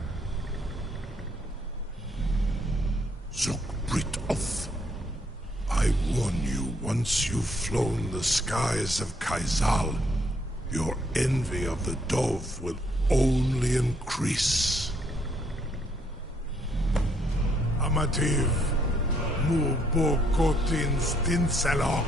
Zuk Brit Oth. I warn you, once you've flown the skies of Kaizal, your envy of the Dove will only increase. Amativ, mu bo kotin stinselok.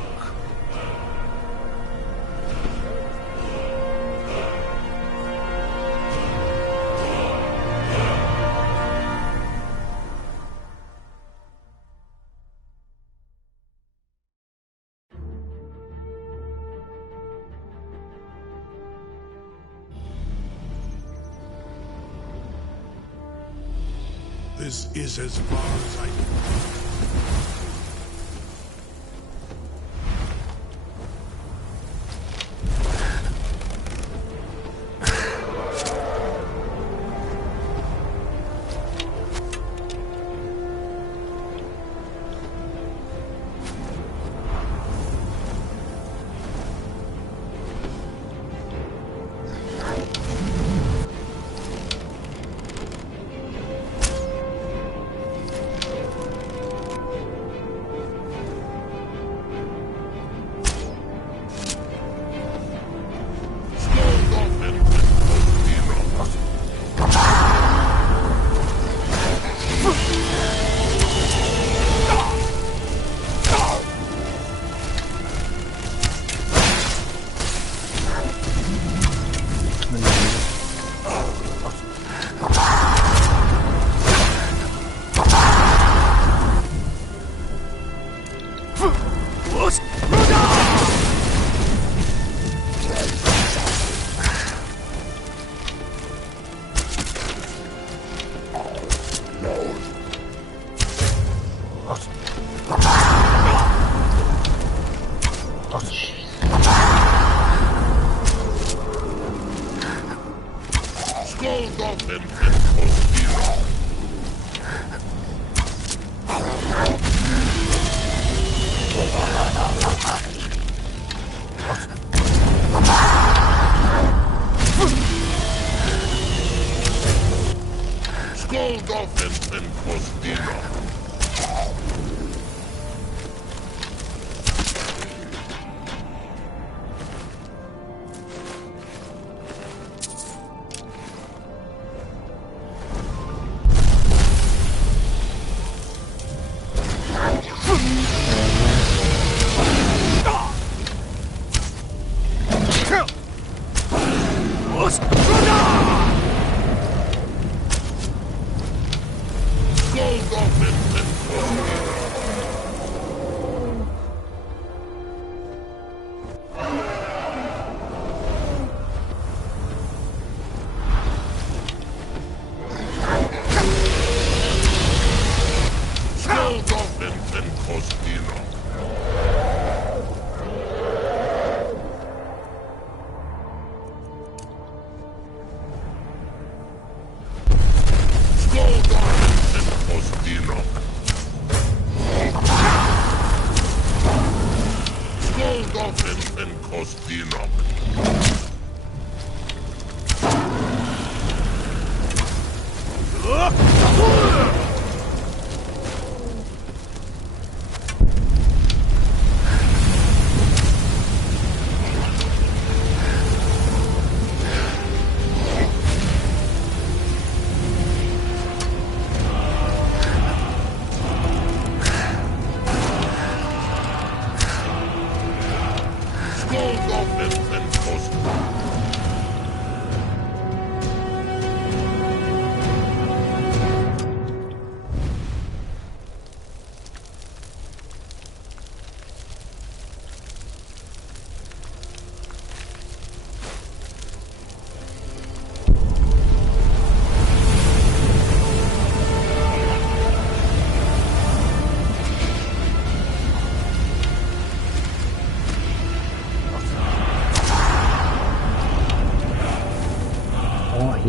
This is as far as I can.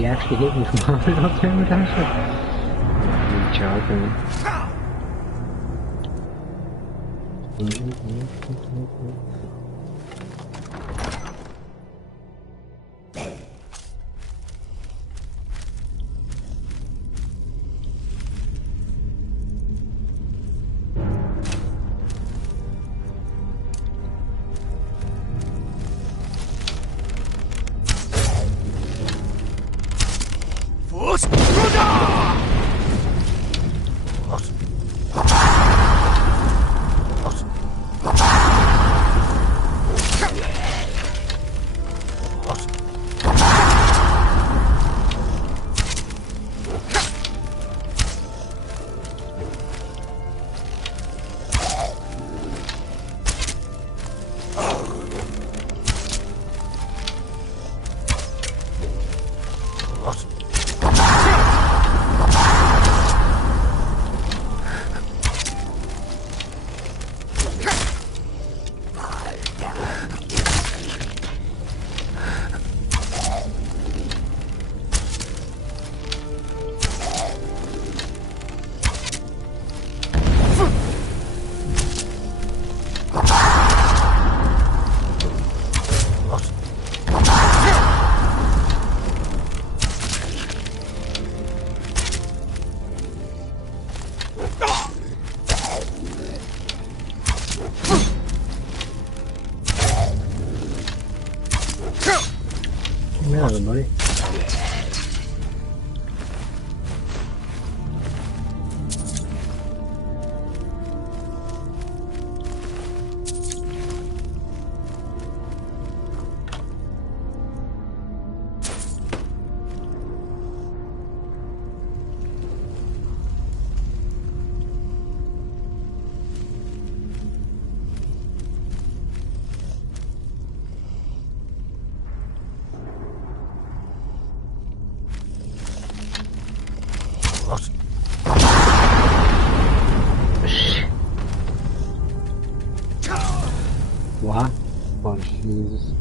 actually hit me from all up there with that? You joking? Buddy. What? Oh, Jesus.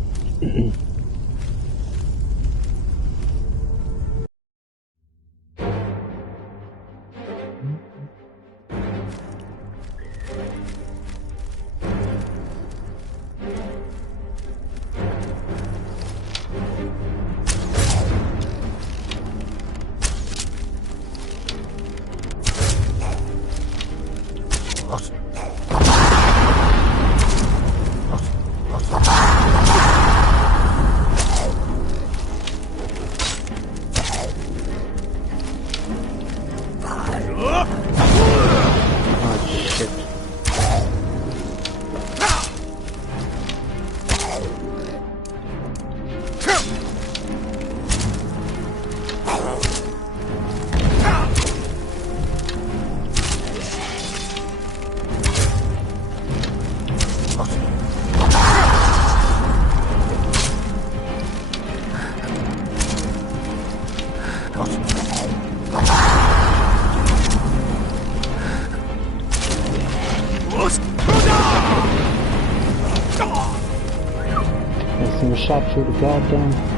Shot through the goddamn.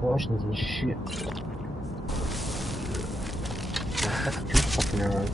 Portions and shit. That's too fucking arrows.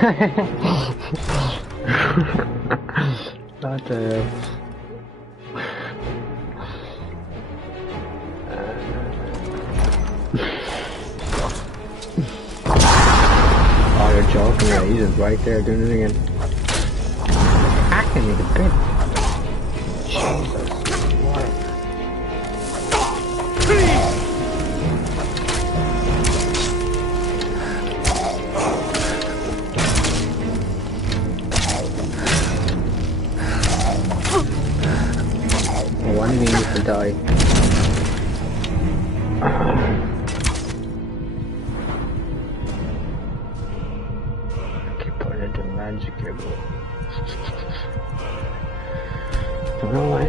What the... Oh, you're joking, yeah, he's just right there doing it again. Hacking me to bit. Jesus. What? One of me needs to die. I keep putting it to magic here, bro. Don't know why.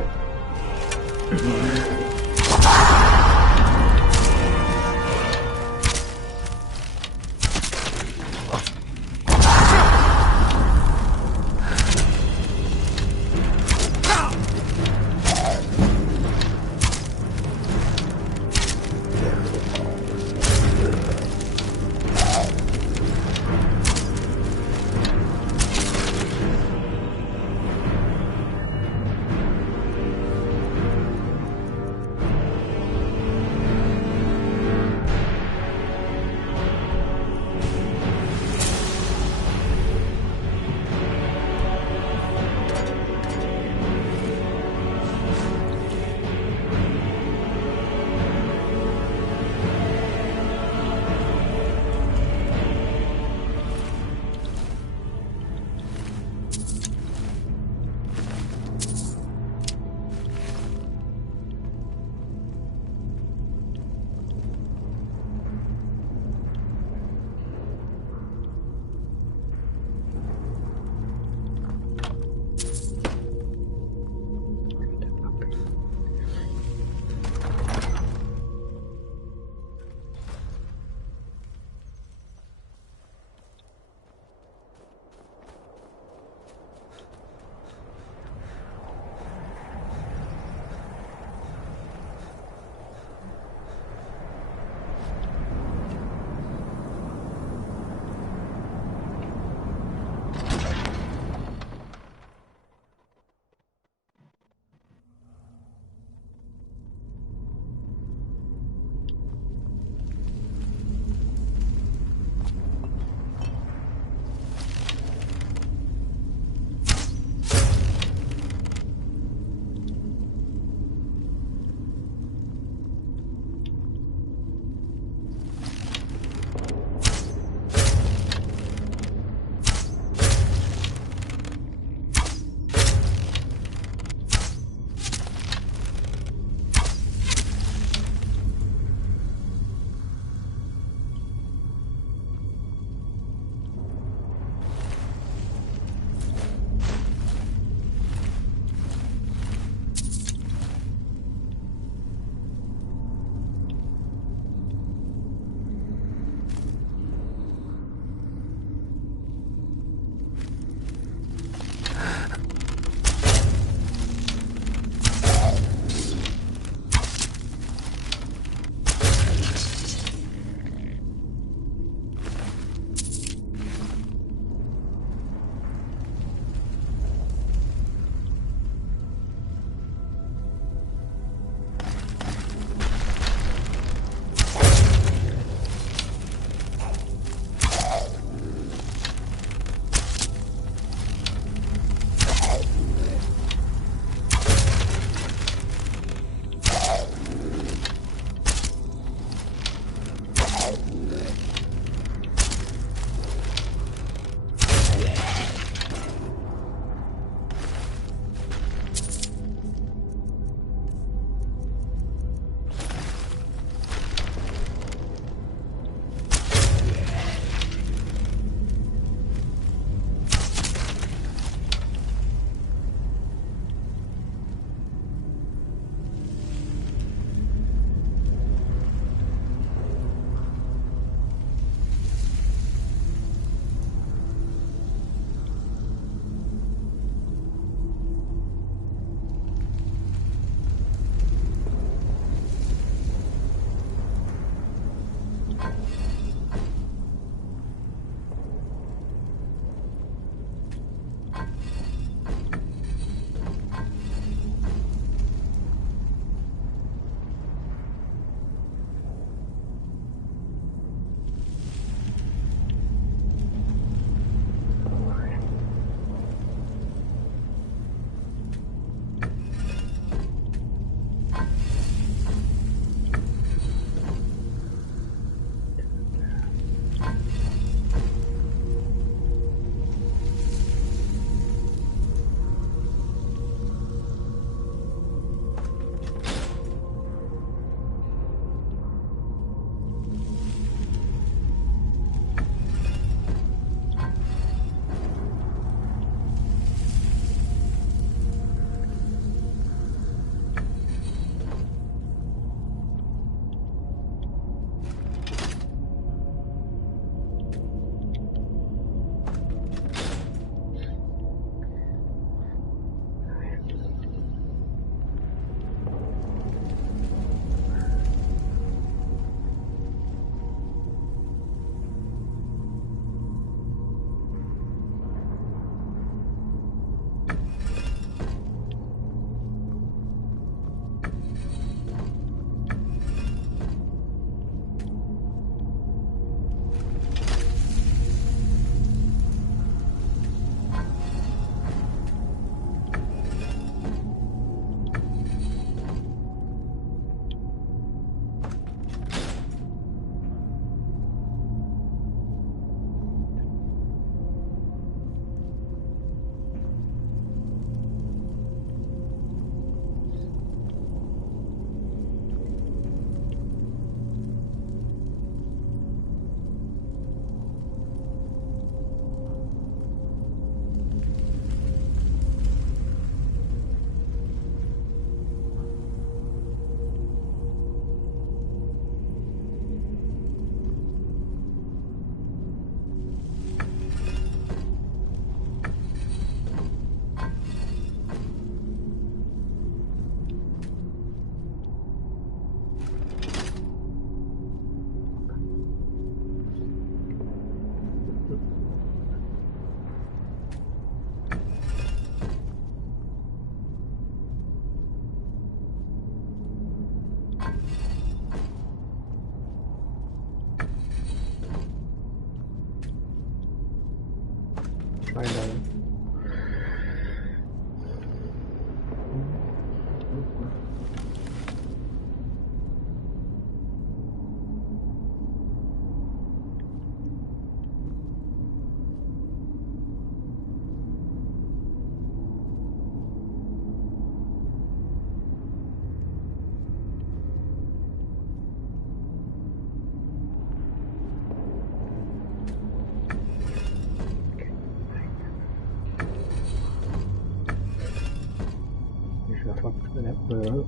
fuck that world.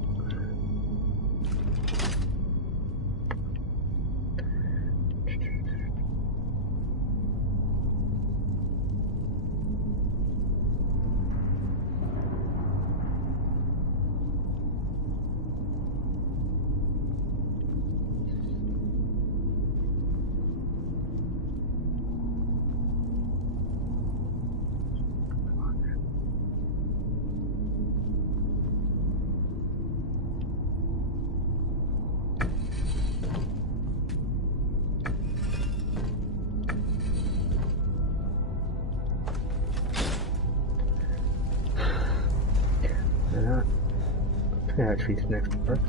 Yeah, actually, it's next part.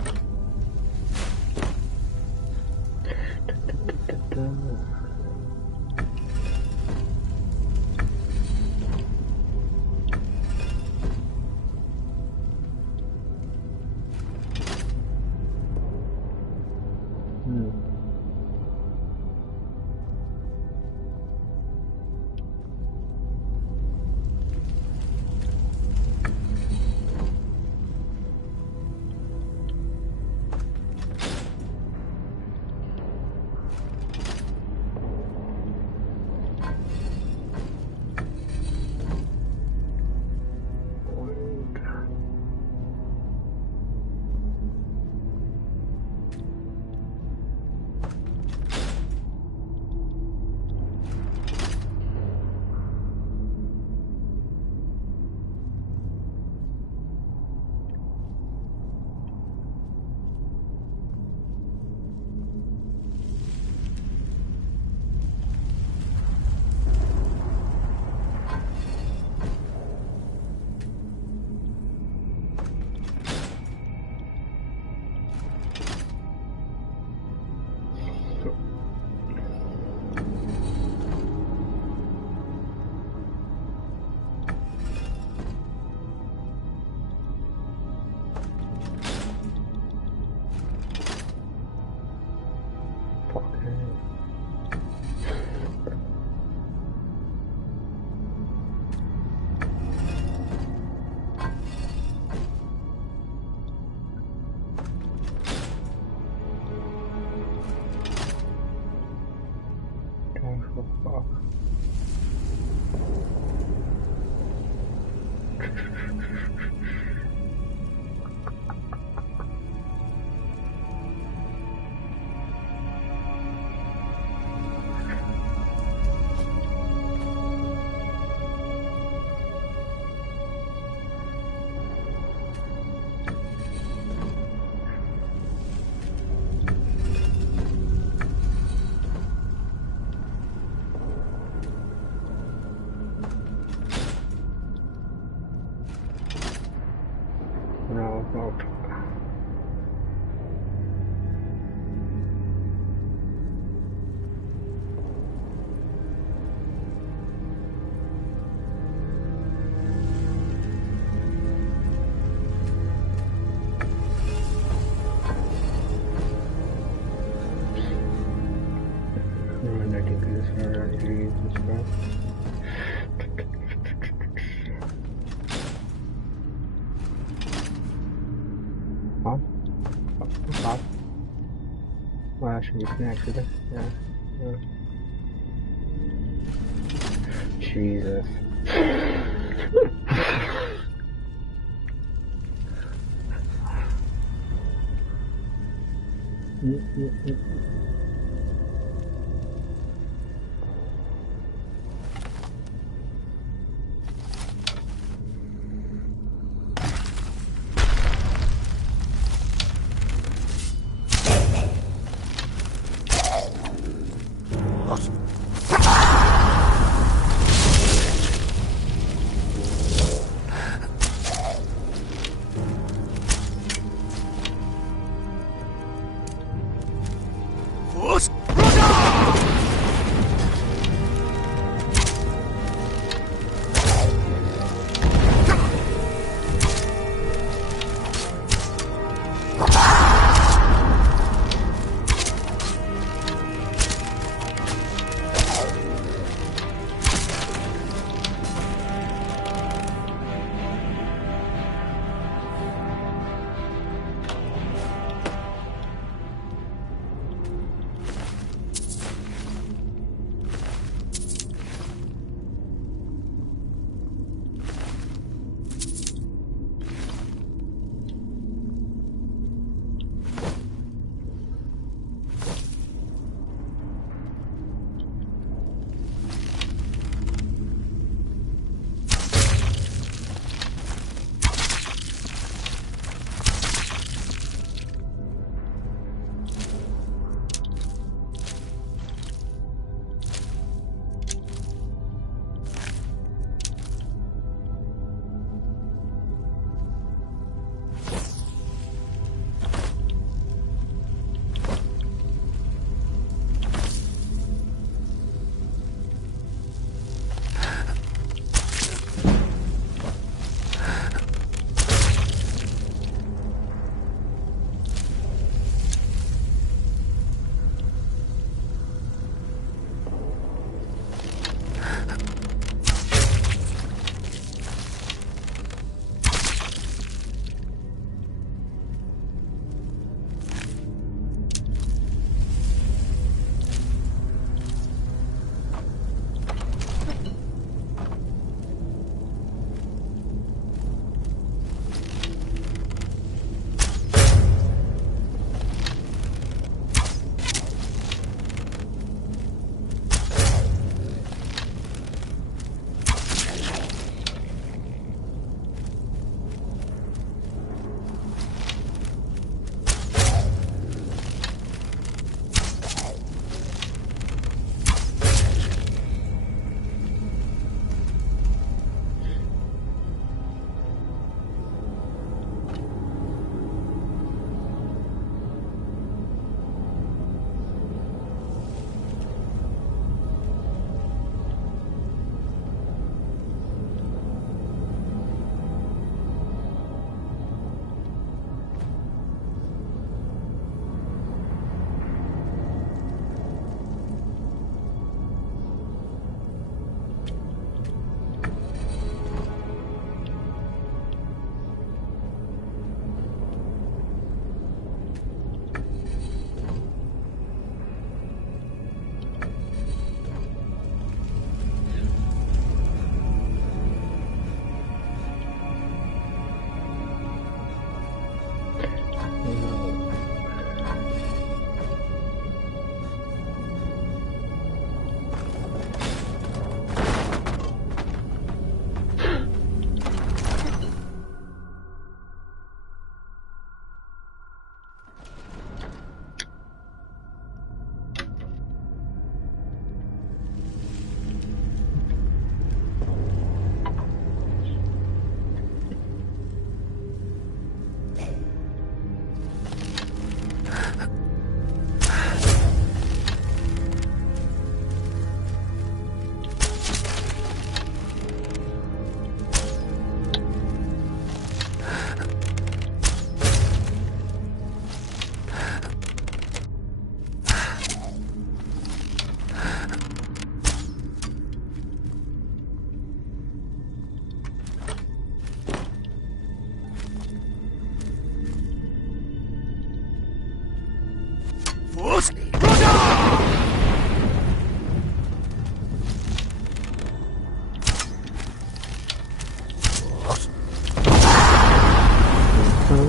Well, I should be connected. Yeah. Jesus. Whoa!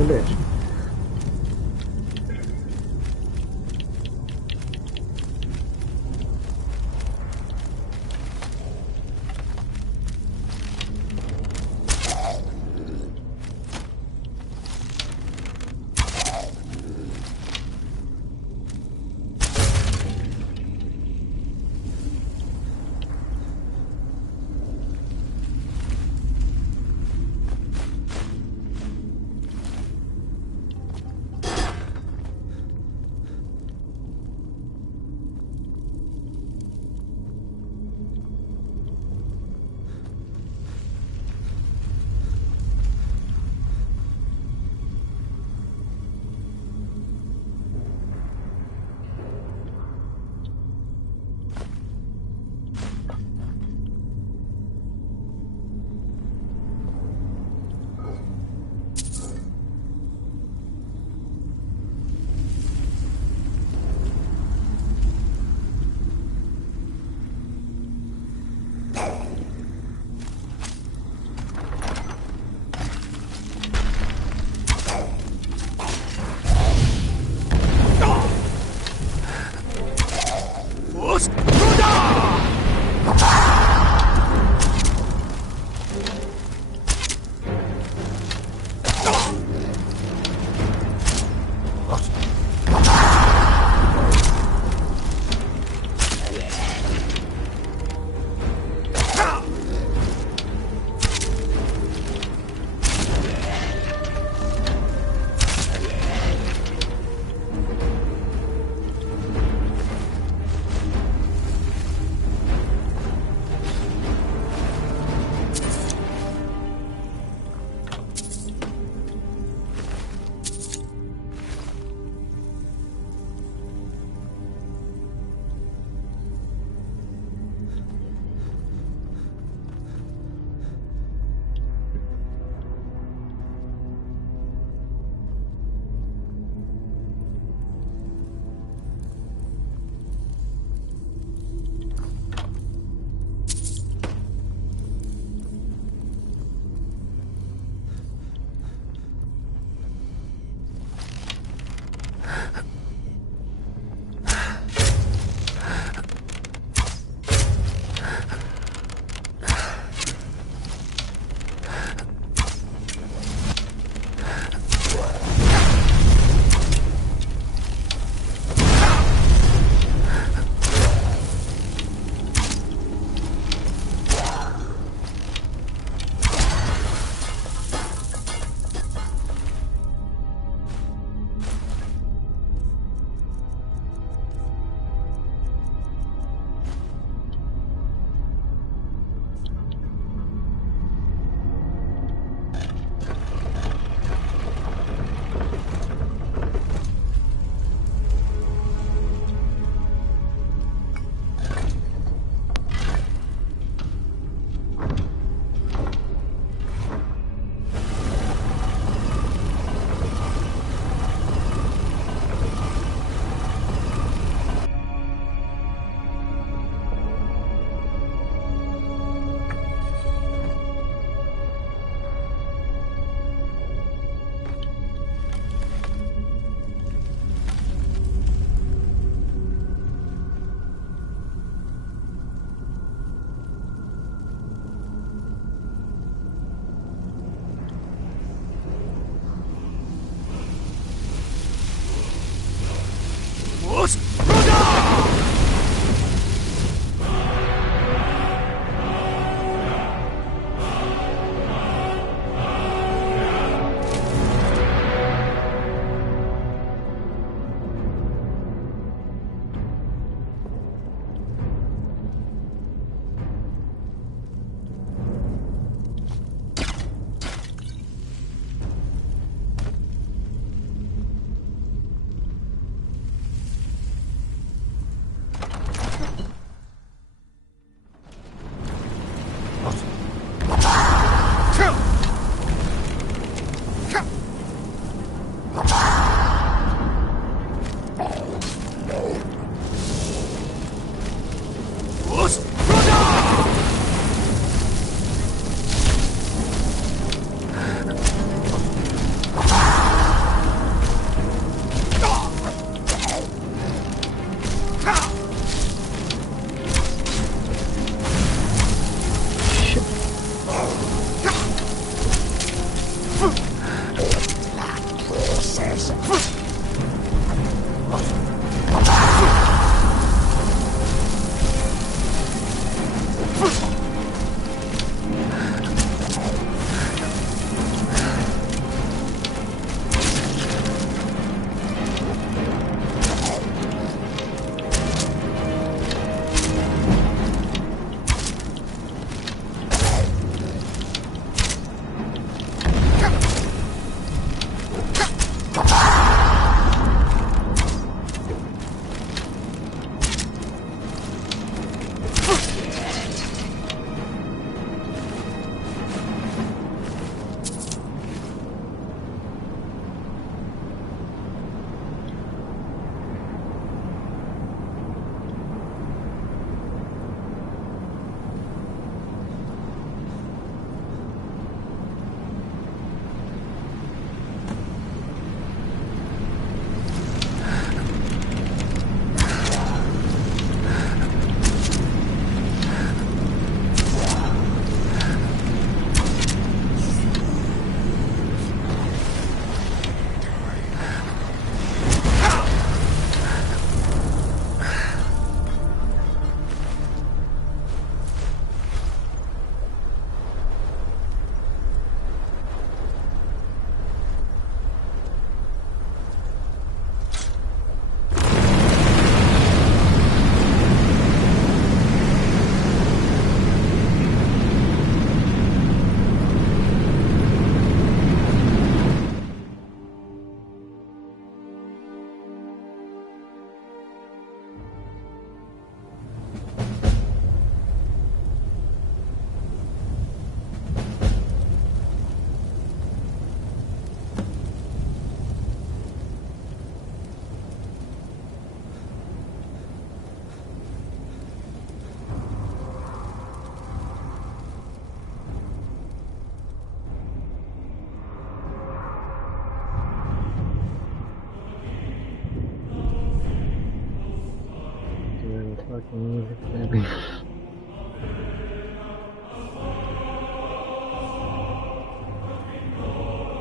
of this.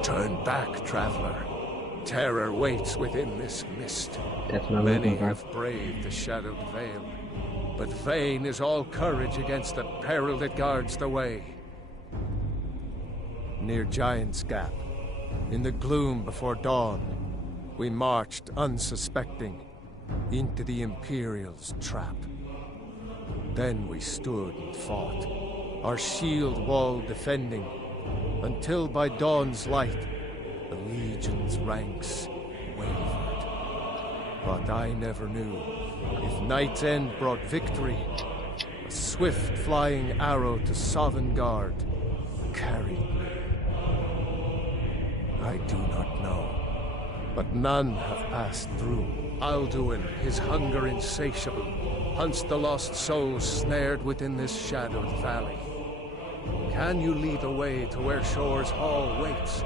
Turn back, traveler. Terror waits within this mist. That's not Many looking have braved the shadowed veil, but vain is all courage against the peril that guards the way. Near Giant's Gap, in the gloom before dawn, we marched unsuspecting into the Imperial's trap. Then we stood and fought, our shield wall defending, until by dawn's light, the Legion's ranks wavered. But I never knew if Night's End brought victory, a swift flying arrow to Sovngarde carried me. I do not know, but none have passed through. Alduin, his hunger insatiable, hunts the lost souls snared within this shadowed valley. Can you lead the way to where Shore's Hall waits,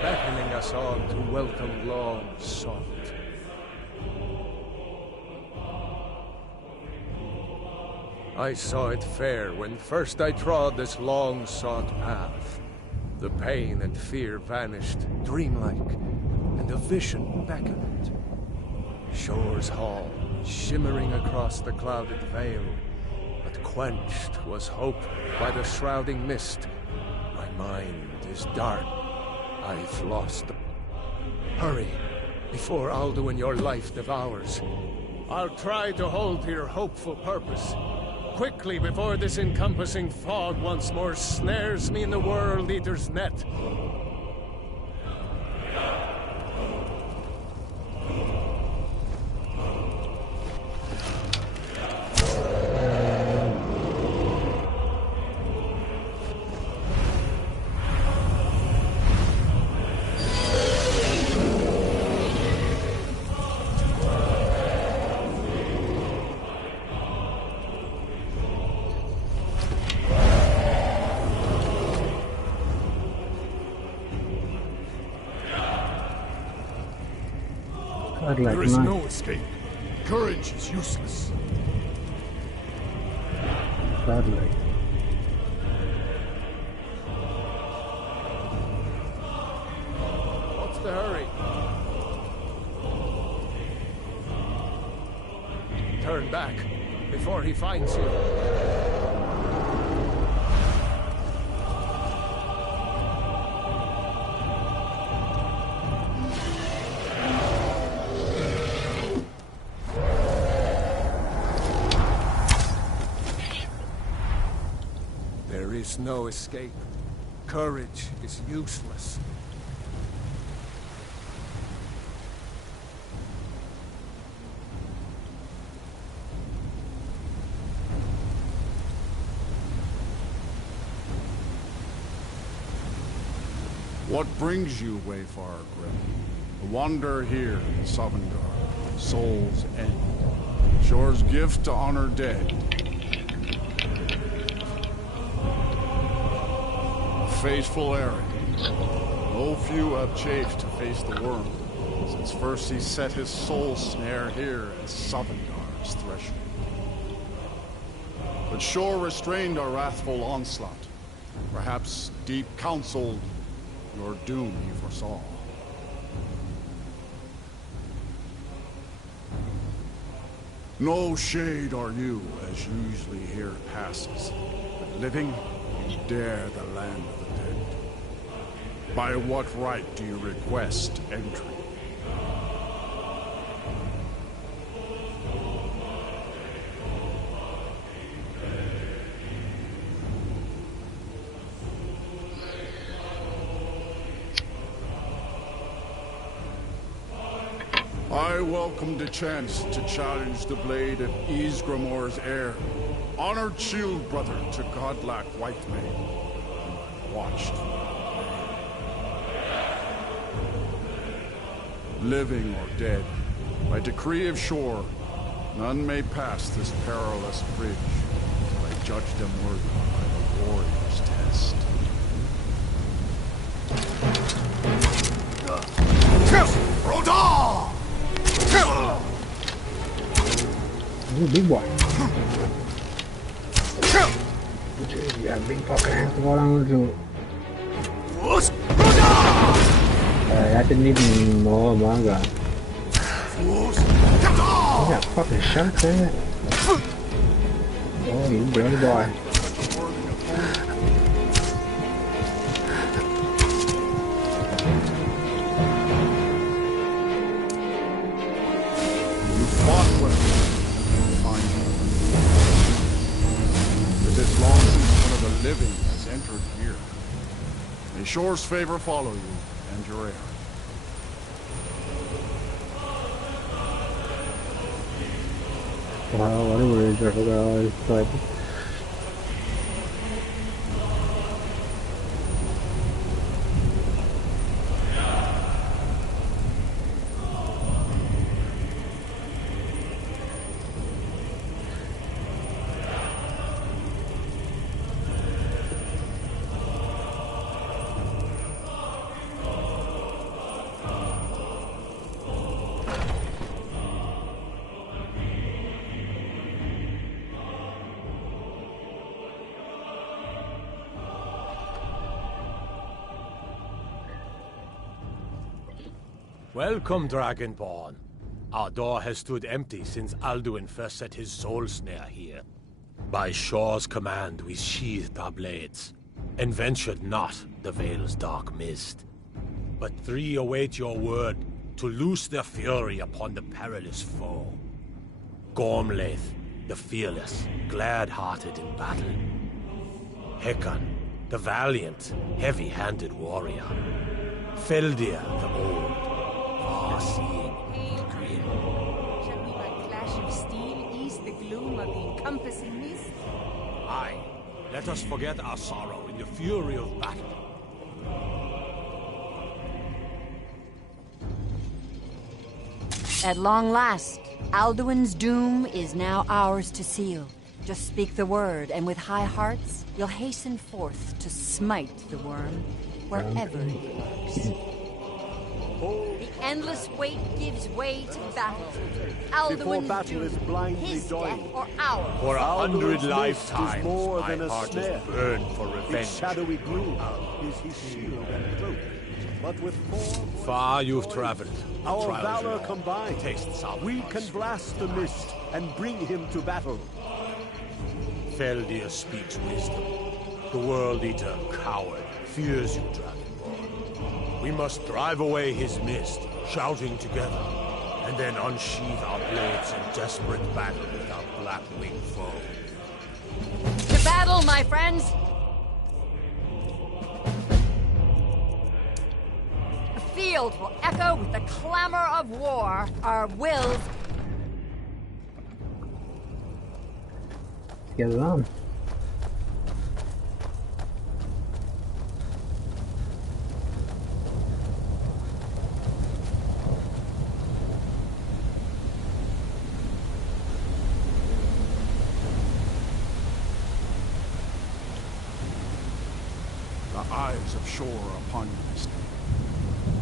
beckoning us on to welcome long sought? I saw it fair when first I trod this long-sought path. The pain and fear vanished, dreamlike, and a vision beckoned. Shore's Hall, shimmering across the clouded veil, but quenched was hope by the shrouding mist. My mind is dark. I've lost the... Hurry, before Alduin your life devours. I'll try to hold to your hopeful purpose. Quickly, before this encompassing fog once more snares me in the World Eater's net. There is no escape. Courage is useless. Godlike. What's the hurry? Turn back, before he finds you. There is no escape. Courage is useless. What brings you, Wayfarer Grim? A wander here in Sovngarde, Soul's End. Shore's gift to honor dead. Faithful errand. No few have chafed to face the worm, since first he set his soul snare here at Sovngarde's threshold. But Shore restrained our wrathful onslaught. Perhaps deep counseled your doom he foresaw. No shade are you, as usually here passes, but living, you dare the land of the dead. By what right do you request entry? I welcome the chance to challenge the blade of Ysgramor's heir, honored shield brother to godlike white mane. Watched. Living or dead, by decree of Shore, none may pass this perilous bridge till I judge them worthy by the warrior's test. Ooh, big boy. You got a big fucking ass to hold on to. That didn't even. Oh my god. You got fucking shots in it. Oh, you dirty boy. You fought well. Fine. It is long since one of the living has entered here. May Shore's favor follow you and your heir. Wow, what a word, I forgot all this type. Welcome, Dragonborn. Our door has stood empty since Alduin first set his soul snare here. By Shore's command, we sheathed our blades, and ventured not the Vale's dark mist. But 3 await your word to loose their fury upon the perilous foe. Gormlaith, the fearless, glad-hearted in battle. Hekon, the valiant, heavy-handed warrior. Feldir, the old, far-seeing and grim. Shall we by clash of steel ease the gloom of the encompassing mist? Aye, let us forget our sorrow in the fury of battle. At long last, Alduin's doom is now ours to seal. Just speak the word, and with high hearts, you'll hasten forth to smite the worm wherever he lurks. The endless wait gives way to battle. Alduin's doom, his death or ours. For 100 lifetimes, more my than a heart snare. is burned for revenge. Its shadowy gloom is his shield and cloak. But with more Far you've traveled. our Trials valor and all. combined, Taste some we of can us. blast the mist and bring him to battle. Feldir speaks wisdom. The World Eater, coward, fears you, Dragonborn. We must drive away his mist, shouting together, and then unsheathe our blades in desperate battle with our black-winged foe. To battle, my friends! The field will echo with the clamor of war. Our wills... Let's get it on. The eyes of Shore are upon you this day.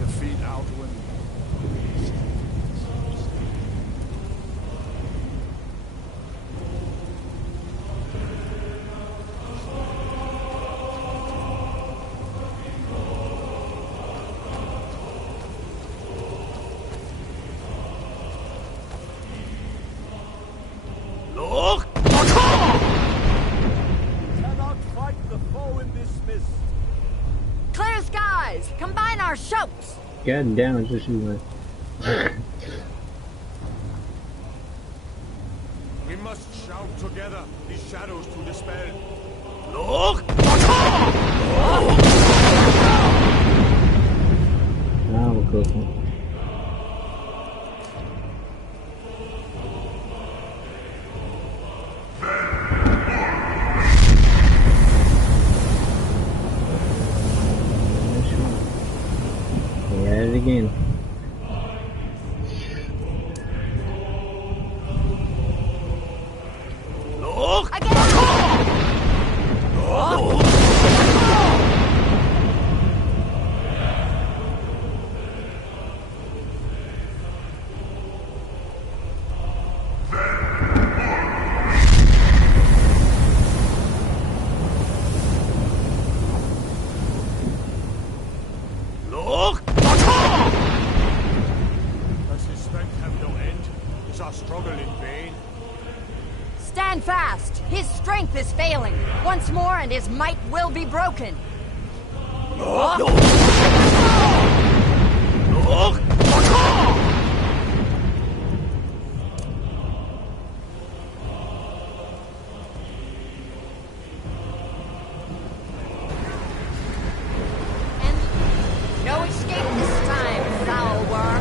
Defeat Alduin. Look! Cannot fight the foe in this mist. Clear skies! Combine our shouts! God damn, it's just you, man. We must shout together, these shadows to dispel. Look! Now we're cooking. At it again. Look! Does his strength have no end? Is our struggle in vain? Stand fast! His strength is failing. Once more and his might will be broken. No escape this time, foul worm.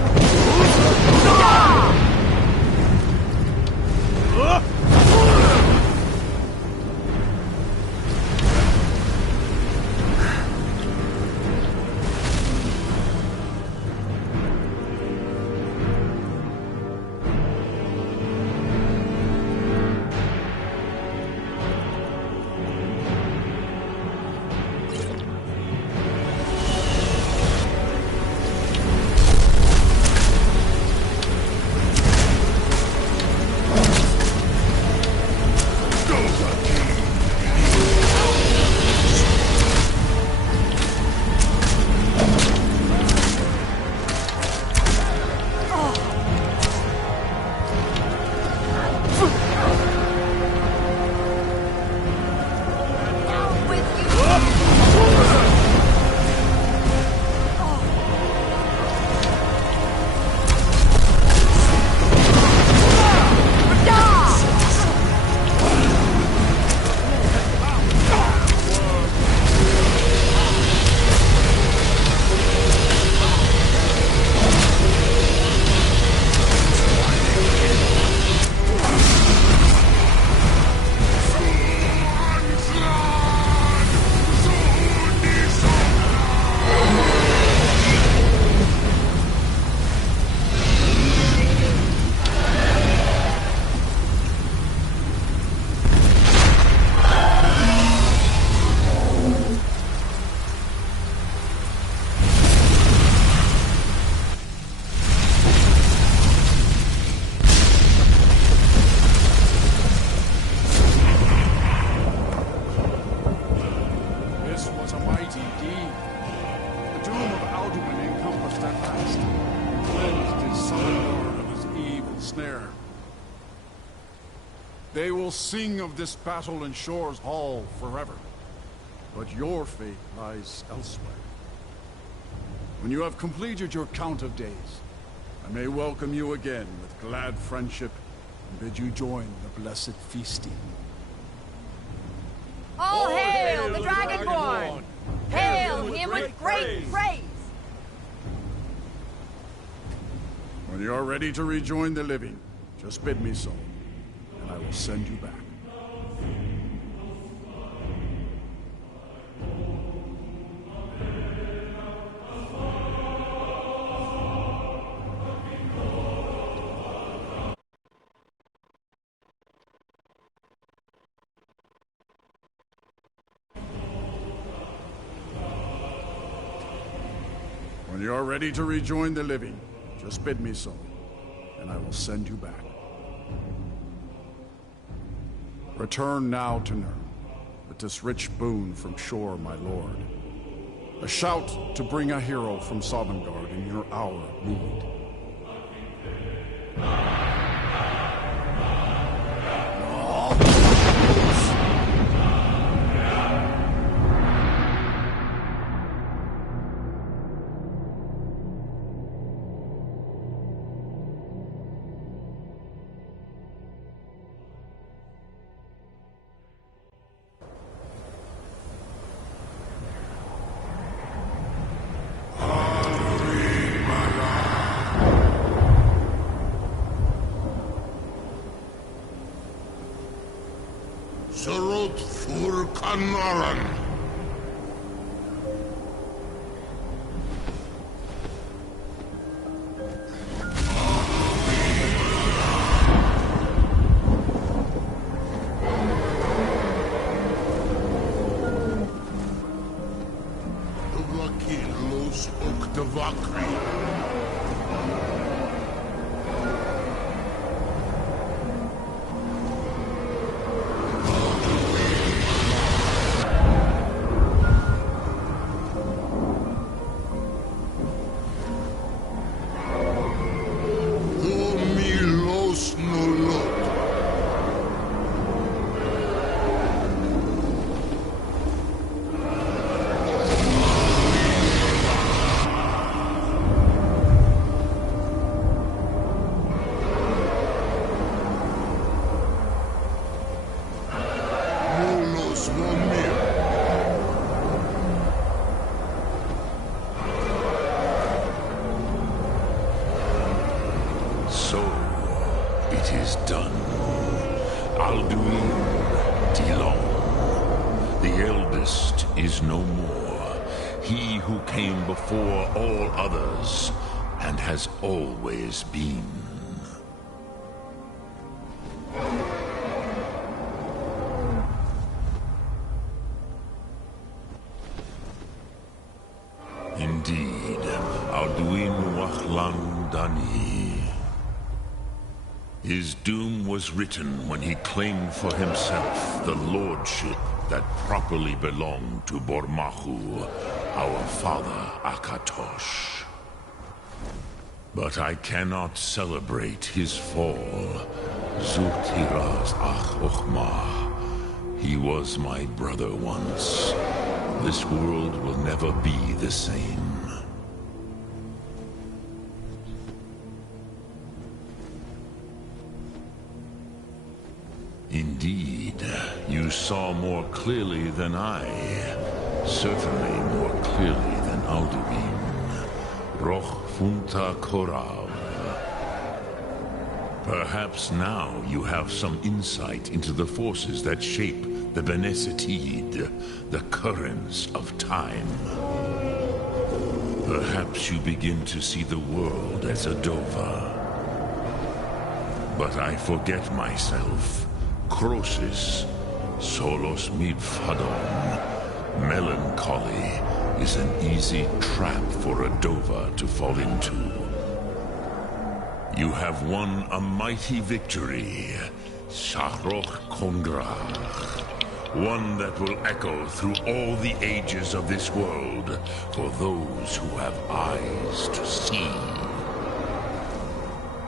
They will sing of this battle in Shore's Hall forever. But your fate lies elsewhere. When you have completed your count of days, I may welcome you again with glad friendship and bid you join the blessed feasting. All hail the Dragonborn! Hail him with great praise! When you are ready to rejoin the living, just bid me so, and I will send you back. When you are ready to rejoin the living, just bid me so, and I will send you back. Return now to Nurn, with this rich boon from Shore, my lord. A shout to bring a hero from Sovngarde in your hour of need. Surut fur Kanaran. Dugakilos Oktavakri. It is done. Alduin Dilong. The eldest is no more. He who came before all others and has always been. Indeed, Alduin Wachlan Dani. His doom was written when he claimed for himself the lordship that properly belonged to Bormahu, our father Akatosh. But I cannot celebrate his fall. Zutiraz Ach Ochma. He was my brother once. This world will never be the same. Indeed, you saw more clearly than I. Certainly more clearly than Alduin. Roch Funta Korav. Perhaps now you have some insight into the forces that shape the Benesetid, the currents of time. Perhaps you begin to see the world as a Dova. But I forget myself. Crosis, solos midfadon. Melancholy is an easy trap for a Dova to fall into. You have won a mighty victory, Shahroch Kongrach. One that will echo through all the ages of this world for those who have eyes to see.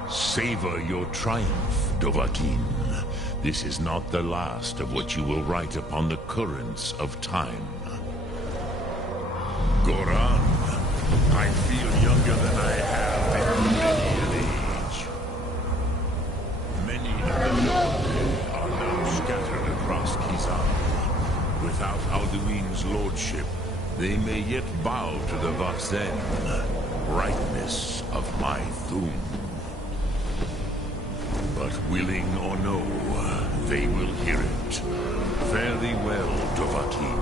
Savor your triumph, Dovahkiin. This is not the last of what you will write upon the currents of time. Goran, I feel younger than I have in many an age. Many of the Nord are now scattered across Kizan. Without Alduin's lordship, they may yet bow to the Vaxen, brightness of my Thum. But willing or no, they will hear it. Fare thee well, Dovahkiin.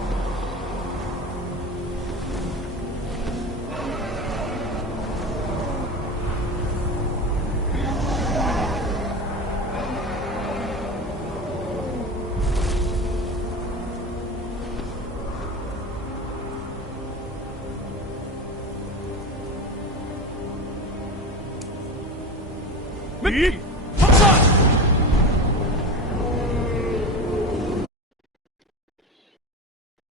Me?